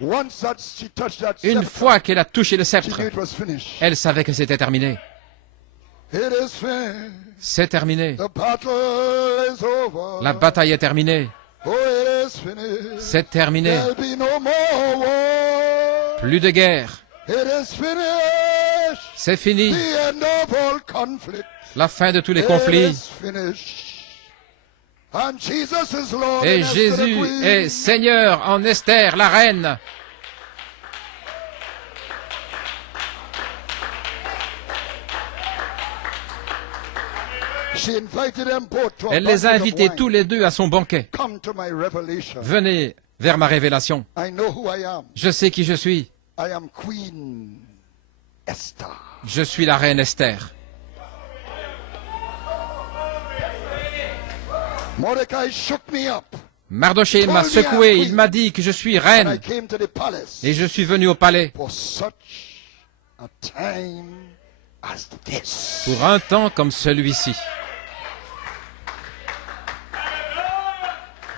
Once that she touched that Une scepter, fois qu'elle a touché le she sceptre, knew it was finished. elle savait que c'était terminé. It is finished. C'est terminé. The battle is over. La bataille est terminée. Oh, it is finished. C'est terminé. There'll be no more war. Plus de guerre. It is finished. C'est fini. The end of all conflict. La fin de tous les It conflits. is finished. And Jesus is Lord. Et and Esther the Jésus queen. est Seigneur en Esther, la reine. She invited them both to a Elle les a banquet of invités wine. tous les deux à son banquet. Come to my revelation. Venez vers ma révélation. I know who I am. Je sais qui je suis. I am Queen Esther. Je suis la reine Esther. Mordecai shook me up. Mardoché m'a secoué. Il m'a dit que je suis And I reine. came to the palace Et je suis venu au palais for such a time as this. pour un temps comme celui-ci.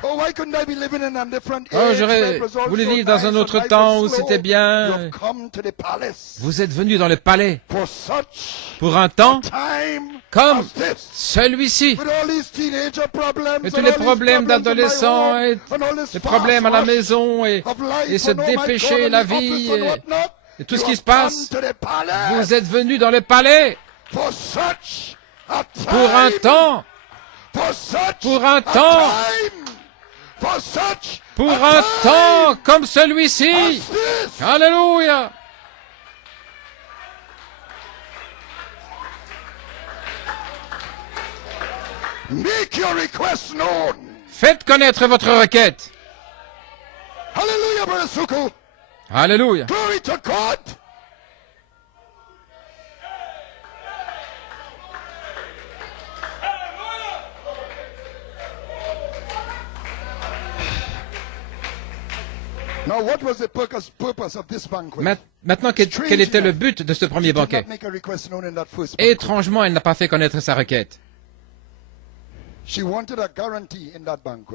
Oh, why couldn't I be living in a different Oh, age j'aurais where it was all voulu so vivre dans nice un and autre life was temps où slow? c'était You bien. have come to the palace Vous êtes venu dans le palais for such pour un temps time comme as this. celui-ci. With all these teenager problems Et tous and les all these problèmes problems in my d'adolescents home et and all this les problèmes à la fast rush maison et of life se and oh my dépêcher God, la and the vie. office and whatnot. Et tout ce qui se passe, vous êtes venus dans le palais pour un temps, pour un temps, pour un temps comme celui-ci. Alléluia. Make your request known. Faites connaître votre requête. Hallelujah, Brother Suku. Alléluia. Glory to God. Now, what was the purpose of this banquet? Maintenant, quel était le but de ce premier banquet? Étrangement, elle n'a pas fait connaître sa requête.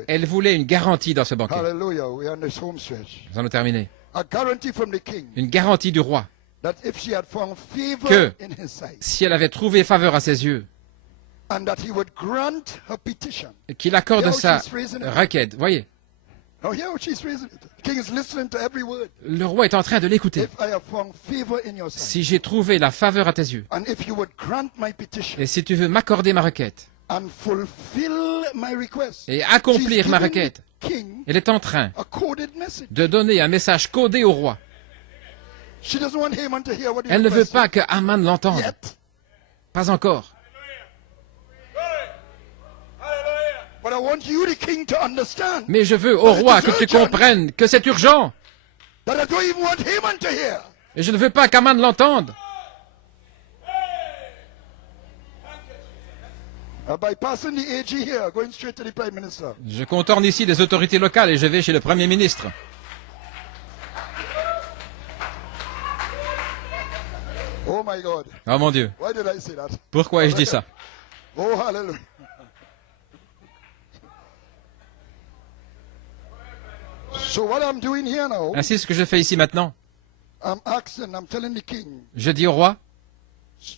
Elle voulait une garantie dans ce banquet. Hallelujah, we are on this home stretch. Nous allons terminer. A guarantee from the king Une garantie du roi that if she had found favor que in his sight, si elle avait trouvé faveur à ses yeux, and that he would grant her petition. qu'il accorde Now sa she's phrasing it. requête. Voyez, Now here she's phrasing it. The king is listening to every word. le roi est en train de l'écouter. If I have found favor in your sight, Si j'ai trouvé la faveur à tes yeux, and if you would grant my petition et si tu veux m'accorder ma requête, and fulfill my request, et accomplir she's ma giving requête, the king elle est en train a coded message. de donner un message codé au roi. She doesn't want Haman to hear what he Elle ne veut requested pas que Haman l'entende. yet. Pas encore. But I want you, the king, to understand Mais je veux, au roi, que tu comprennes que c'est urgent. that I don't even want Haman to hear. Et je ne veux pas qu'Haman l'entende. Bypassing the AG here, going straight to the prime minister. Je contourne ici les autorités locales et je vais chez le Premier ministre. Oh my God. Oh mon Dieu, Why did I say that? pourquoi ai-je dit ça? Oh, hallelujah. So what I'm doing here now, Ainsi, ce que je fais ici maintenant, I'm telling the king. je dis au roi,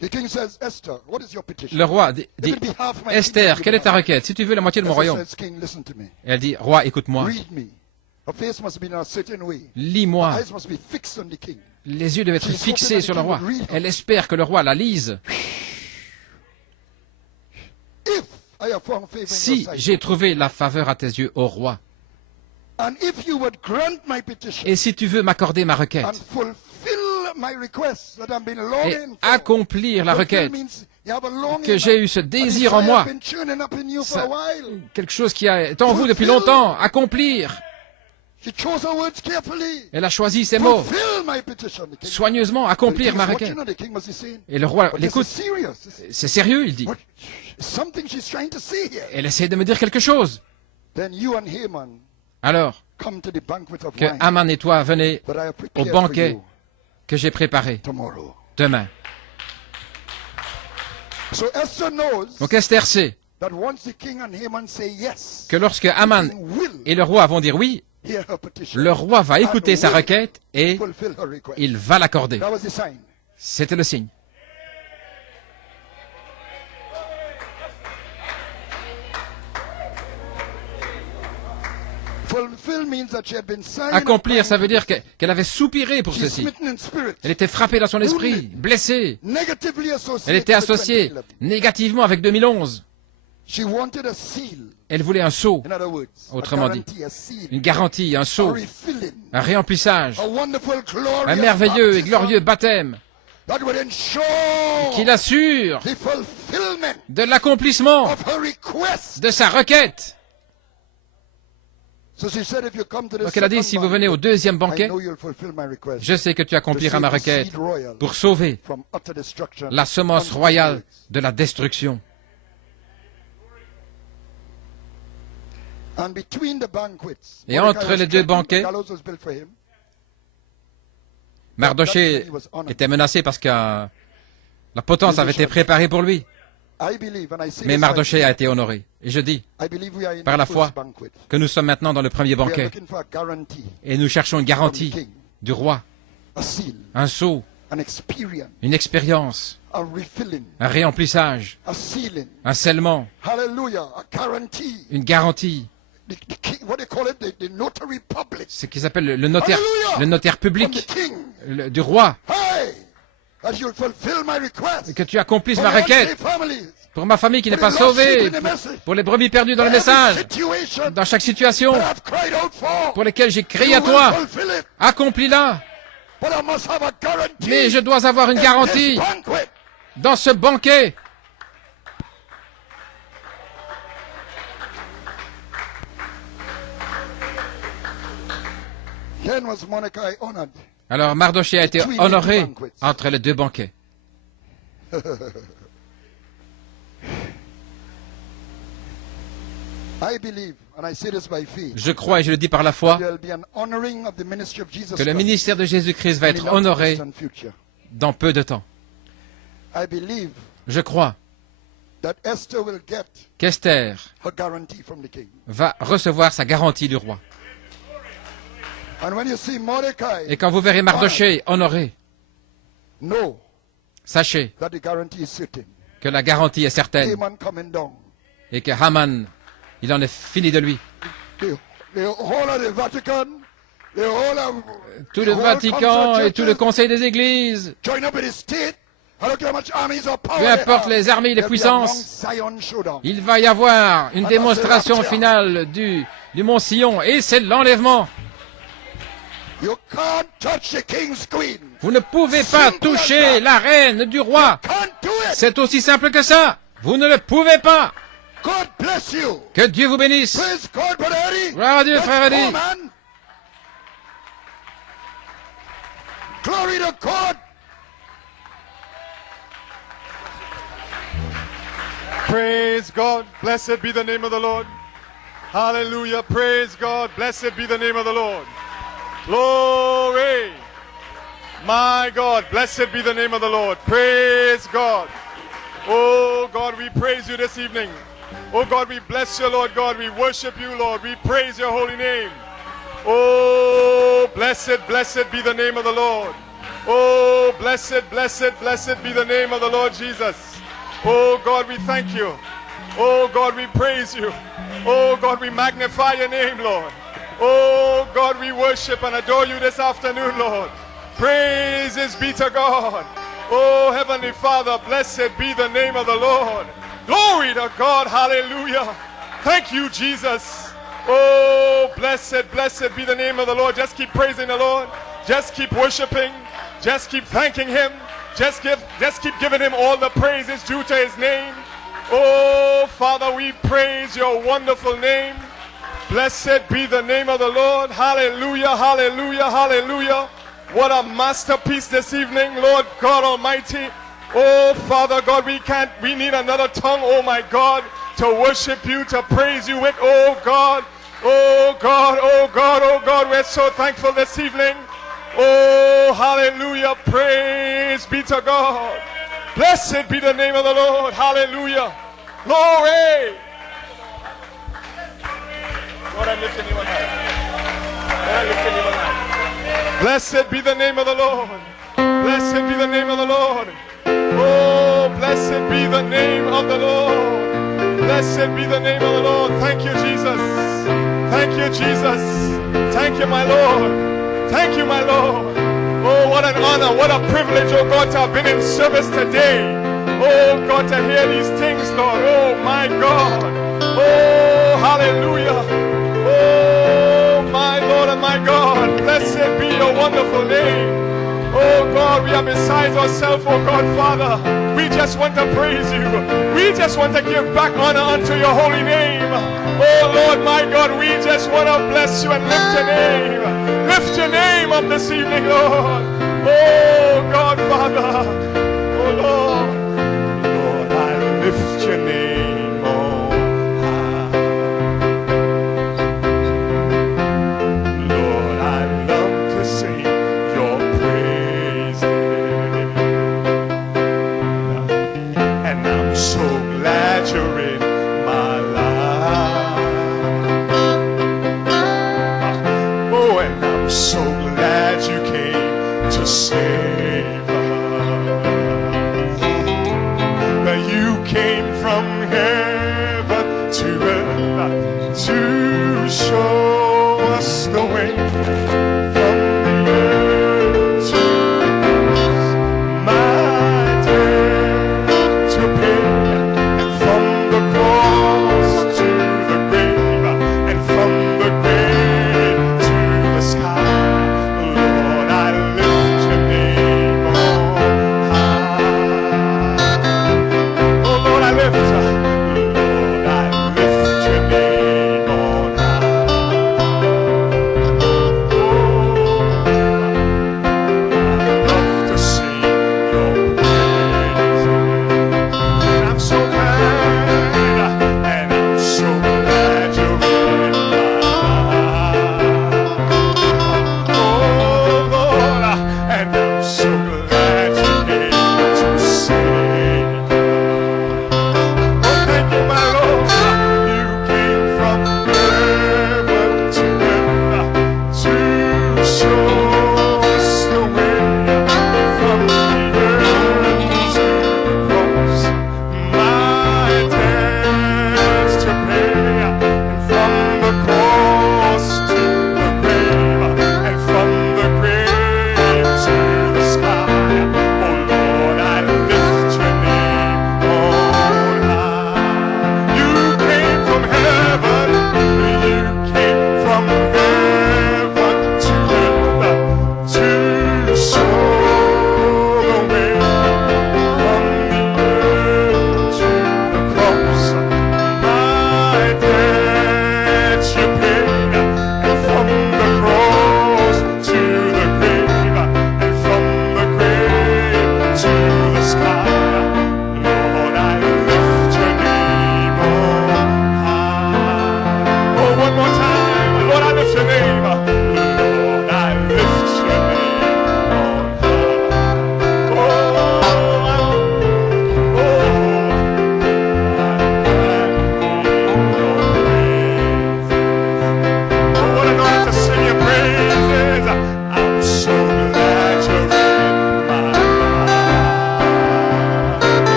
The king says, Esther, what is your petition? le roi dit, If it be half my Esther, kingdom, quelle est ta requête? Si tu veux la moitié de mon Esther royaume. says, King, listen to me. Et elle dit, roi, écoute-moi, Read me. Her face must be in a certain way. Her lis-moi. eyes must be fixed on the king. Les yeux doivent être fixés sur le roi. Elle espère que le roi la lise. If I have found favor in Si your sight, j'ai trouvé la faveur à tes yeux, ô roi, and if you would grant my petition et si tu veux m'accorder ma requête, and fulfill my request that I've been et longing for. accomplir la Fulfill requête, means you have a longing que j'ai eu ce and désir desire en moi, been churning up in you for Ça- a while. quelque chose qui est en vous depuis longtemps, accomplir. She chose her words carefully. Elle a choisi ces mots, Fulfill my petition. The king- soigneusement the accomplir king ma is watching requête. her. The king must be saying, Et le roi but this l'écoute. is serious. C'est sérieux, il dit. What? Something she's trying to say here. Elle essaie de me dire quelque chose. Then you and Haman Alors come to the banquet of que wine Haman et toi venez that I have au prepared for banquet you que j'ai préparé tomorrow. demain. So Esther knows Donc Esther sait that once the king and Haman say yes, que lorsque Haman the king will et le roi vont dire oui, hear her petition le roi va écouter and sa will requête et fulfill her request. il va l'accorder. That was the sign. C'était le signe. Fulfill means that she had been signed Accomplir, ça veut dire qu'elle avait soupiré pour she's ceci. smitten in spirit, Elle était frappée dans son esprit, blessée. negatively associated Elle était with associée 2011. négativement avec 2011. She wanted a seal. Elle voulait un sceau, In other words, Autrement a dit, guarantee, a seal, une garantie, un a sceau, refilling, un réemplissage, a wonderful, glorious un merveilleux et baptism glorieux baptême that would ensure qui l'assure the fulfillment de l'accomplissement of her request. de sa requête. So she said, if you come to the Donc elle a dit, second si vous venez au banquet, deuxième I banquet, know you'll fulfill my request je sais que tu to accompliras save ma the requête seed royal pour sauver from utter destruction la semence unto royale works. de la destruction. And between the banquets, Et Mordecai entre was les deux threatened, banquets, the gallows was built for him. Mardoché était menacé parce que la potence avait été préparée pour lui. I believe, and I say Mais this Mardoché right a été honoré. Et je dis now, I believe we are in par la the foi first banquet. que nous sommes maintenant dans le premier We are banquet looking for a guarantee, et nous cherchons une garantie du roi, a seal, un sceau, an experience, une expérience, a refilling, un réemplissage, a sealing. un scellement, Hallelujah, a guarantee. une garantie. ce qu'ils appellent le notaire public du roi, et que tu accomplisses ma requête pour ma famille qui n'est pas sauvée, pour les brebis perdues dans le message, dans chaque situation pour lesquelles j'ai crié à toi, accomplis-la. Mais je dois avoir une garantie dans ce banquet. Alors Mardochée a été honoré entre les deux banquets. Je crois, et je le dis par la foi, que le ministère de Jésus-Christ va être honoré dans peu de temps. Je crois qu'Esther va recevoir sa garantie du roi. Et quand vous verrez Mardochée honoré, sachez que la garantie est certaine et que Haman, il en est fini de lui. Tout le Vatican et tout le Conseil des Églises, peu importe les armées et les puissances, il va y avoir une démonstration finale du mont Sion, et c'est l'enlèvement. Vous ne pouvez pas toucher la reine du roi. C'est aussi simple que ça. Vous ne le pouvez pas. Que Dieu vous bénisse. Gloire à Dieu, frère Eddie. Glory to God. Praise God. Blessed be the name of the Lord. Hallelujah. Praise God. Blessed be the name of the Lord. Glory. My God. Blessed be the name of the Lord. Praise God. Oh God, we praise you this evening. Oh God, we bless you, Lord God. We worship you, Lord. We praise your holy name. Oh, blessed, blessed be the name of the Lord. Oh, blessed, blessed, blessed be the name of the Lord Jesus. Oh God, we thank you. Oh God, we praise you. Oh God, we magnify your name, Lord. Oh God, we worship and adore you this afternoon, Lord. Praises be to God. Oh Heavenly Father, blessed be the name of the Lord. Glory to God, hallelujah. Thank you, Jesus. Oh, blessed, blessed be the name of the Lord. Just keep praising the Lord. Just keep worshiping. Just keep thanking Him. Just keep giving Him all the praises due to His name. Oh, Father, we praise your wonderful name. Blessed be the name of the Lord. Hallelujah, hallelujah, hallelujah. What a masterpiece this evening, Lord God Almighty. Oh, Father God, we need another tongue, oh my God, to worship you, to praise you with, oh God, oh God, oh God, oh God. We're so thankful this evening. Oh, hallelujah, praise be to God. Blessed be the name of the Lord, hallelujah. Glory. Lord, I'm lifting you on high. Lord, I'm lifting you on high. Blessed be the name of the Lord. Blessed be the name of the Lord. Oh, blessed be the name of the Lord. Blessed be the name of the Lord. Thank you, Jesus. Thank you, Jesus. Thank you, my Lord. Thank you, my Lord. Oh, what an honor, what a privilege, oh God, to have been in service today. Oh, God, to hear these things, Lord. Oh, my God. Oh, hallelujah. Oh, my Lord and my God. Blessed be your wonderful name. Oh God, we are beside ourselves, oh God, Father. We just want to praise you. We just want to give back honor unto your holy name. Oh Lord, my God, we just want to bless you and lift your name. Lift your name up this evening, Lord. Oh God, Father. Oh Lord. Lord, I lift your name, oh high. Lord, I love to sing your praise. And I'm so glad you're in my life. Oh, and I'm so glad you came to save us.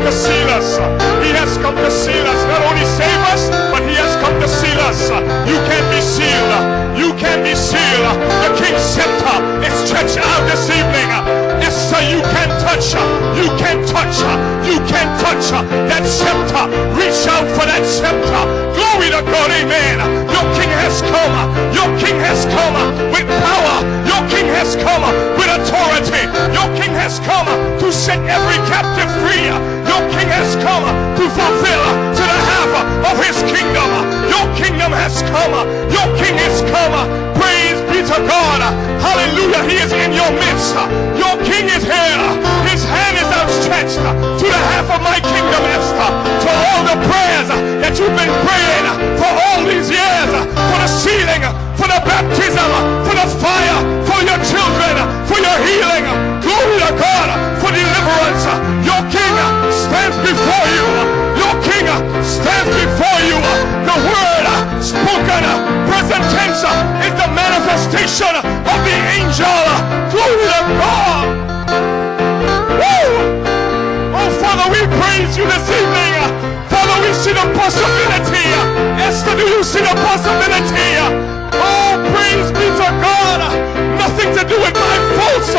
come to seal us. He has come to seal us. Not only save us, but he has come to seal us. You can be sealed. You can be sealed. The king's scepter is stretched out this evening. Esther, you can touch. You can touch. You can touch that scepter. Reach out for that scepter. Glory to God, amen. Your king has come. Your king has come with power. Your king has come with authority. Your king has come to set every captive free. Your king has come to fulfill to the half of his kingdom. Your kingdom has come. Your king is come. Praise be to God. Hallelujah. He is in your midst. Your king is here. His hand is outstretched to the half of my kingdom, Esther. To all the prayers that you've been praying for all these years, for the sealing, for the baptism, for the fire, for your children, for your healing. Glory to God, for deliverance. Your king stands before you. Your king stands before you. The word spoken, present tense, is the manifestation of the angel. Glory to God. Woo! Oh, Father, we praise you this evening. Father, we see the possibility. Esther, do you see the possibility? Oh, praise be to God. Nothing to do with my faults.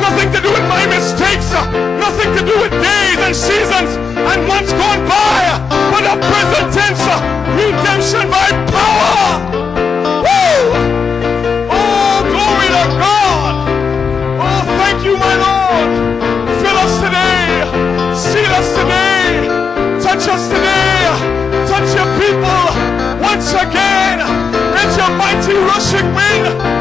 Nothing to do with my mistakes. Nothing to do with days and seasons and months gone by. But a present tense, redemption by power. Woo! Oh, glory to God. Oh, thank you, my Lord. Fill us today. Seal us today. Touch us today. Touch your people once again. Let your mighty rushing wind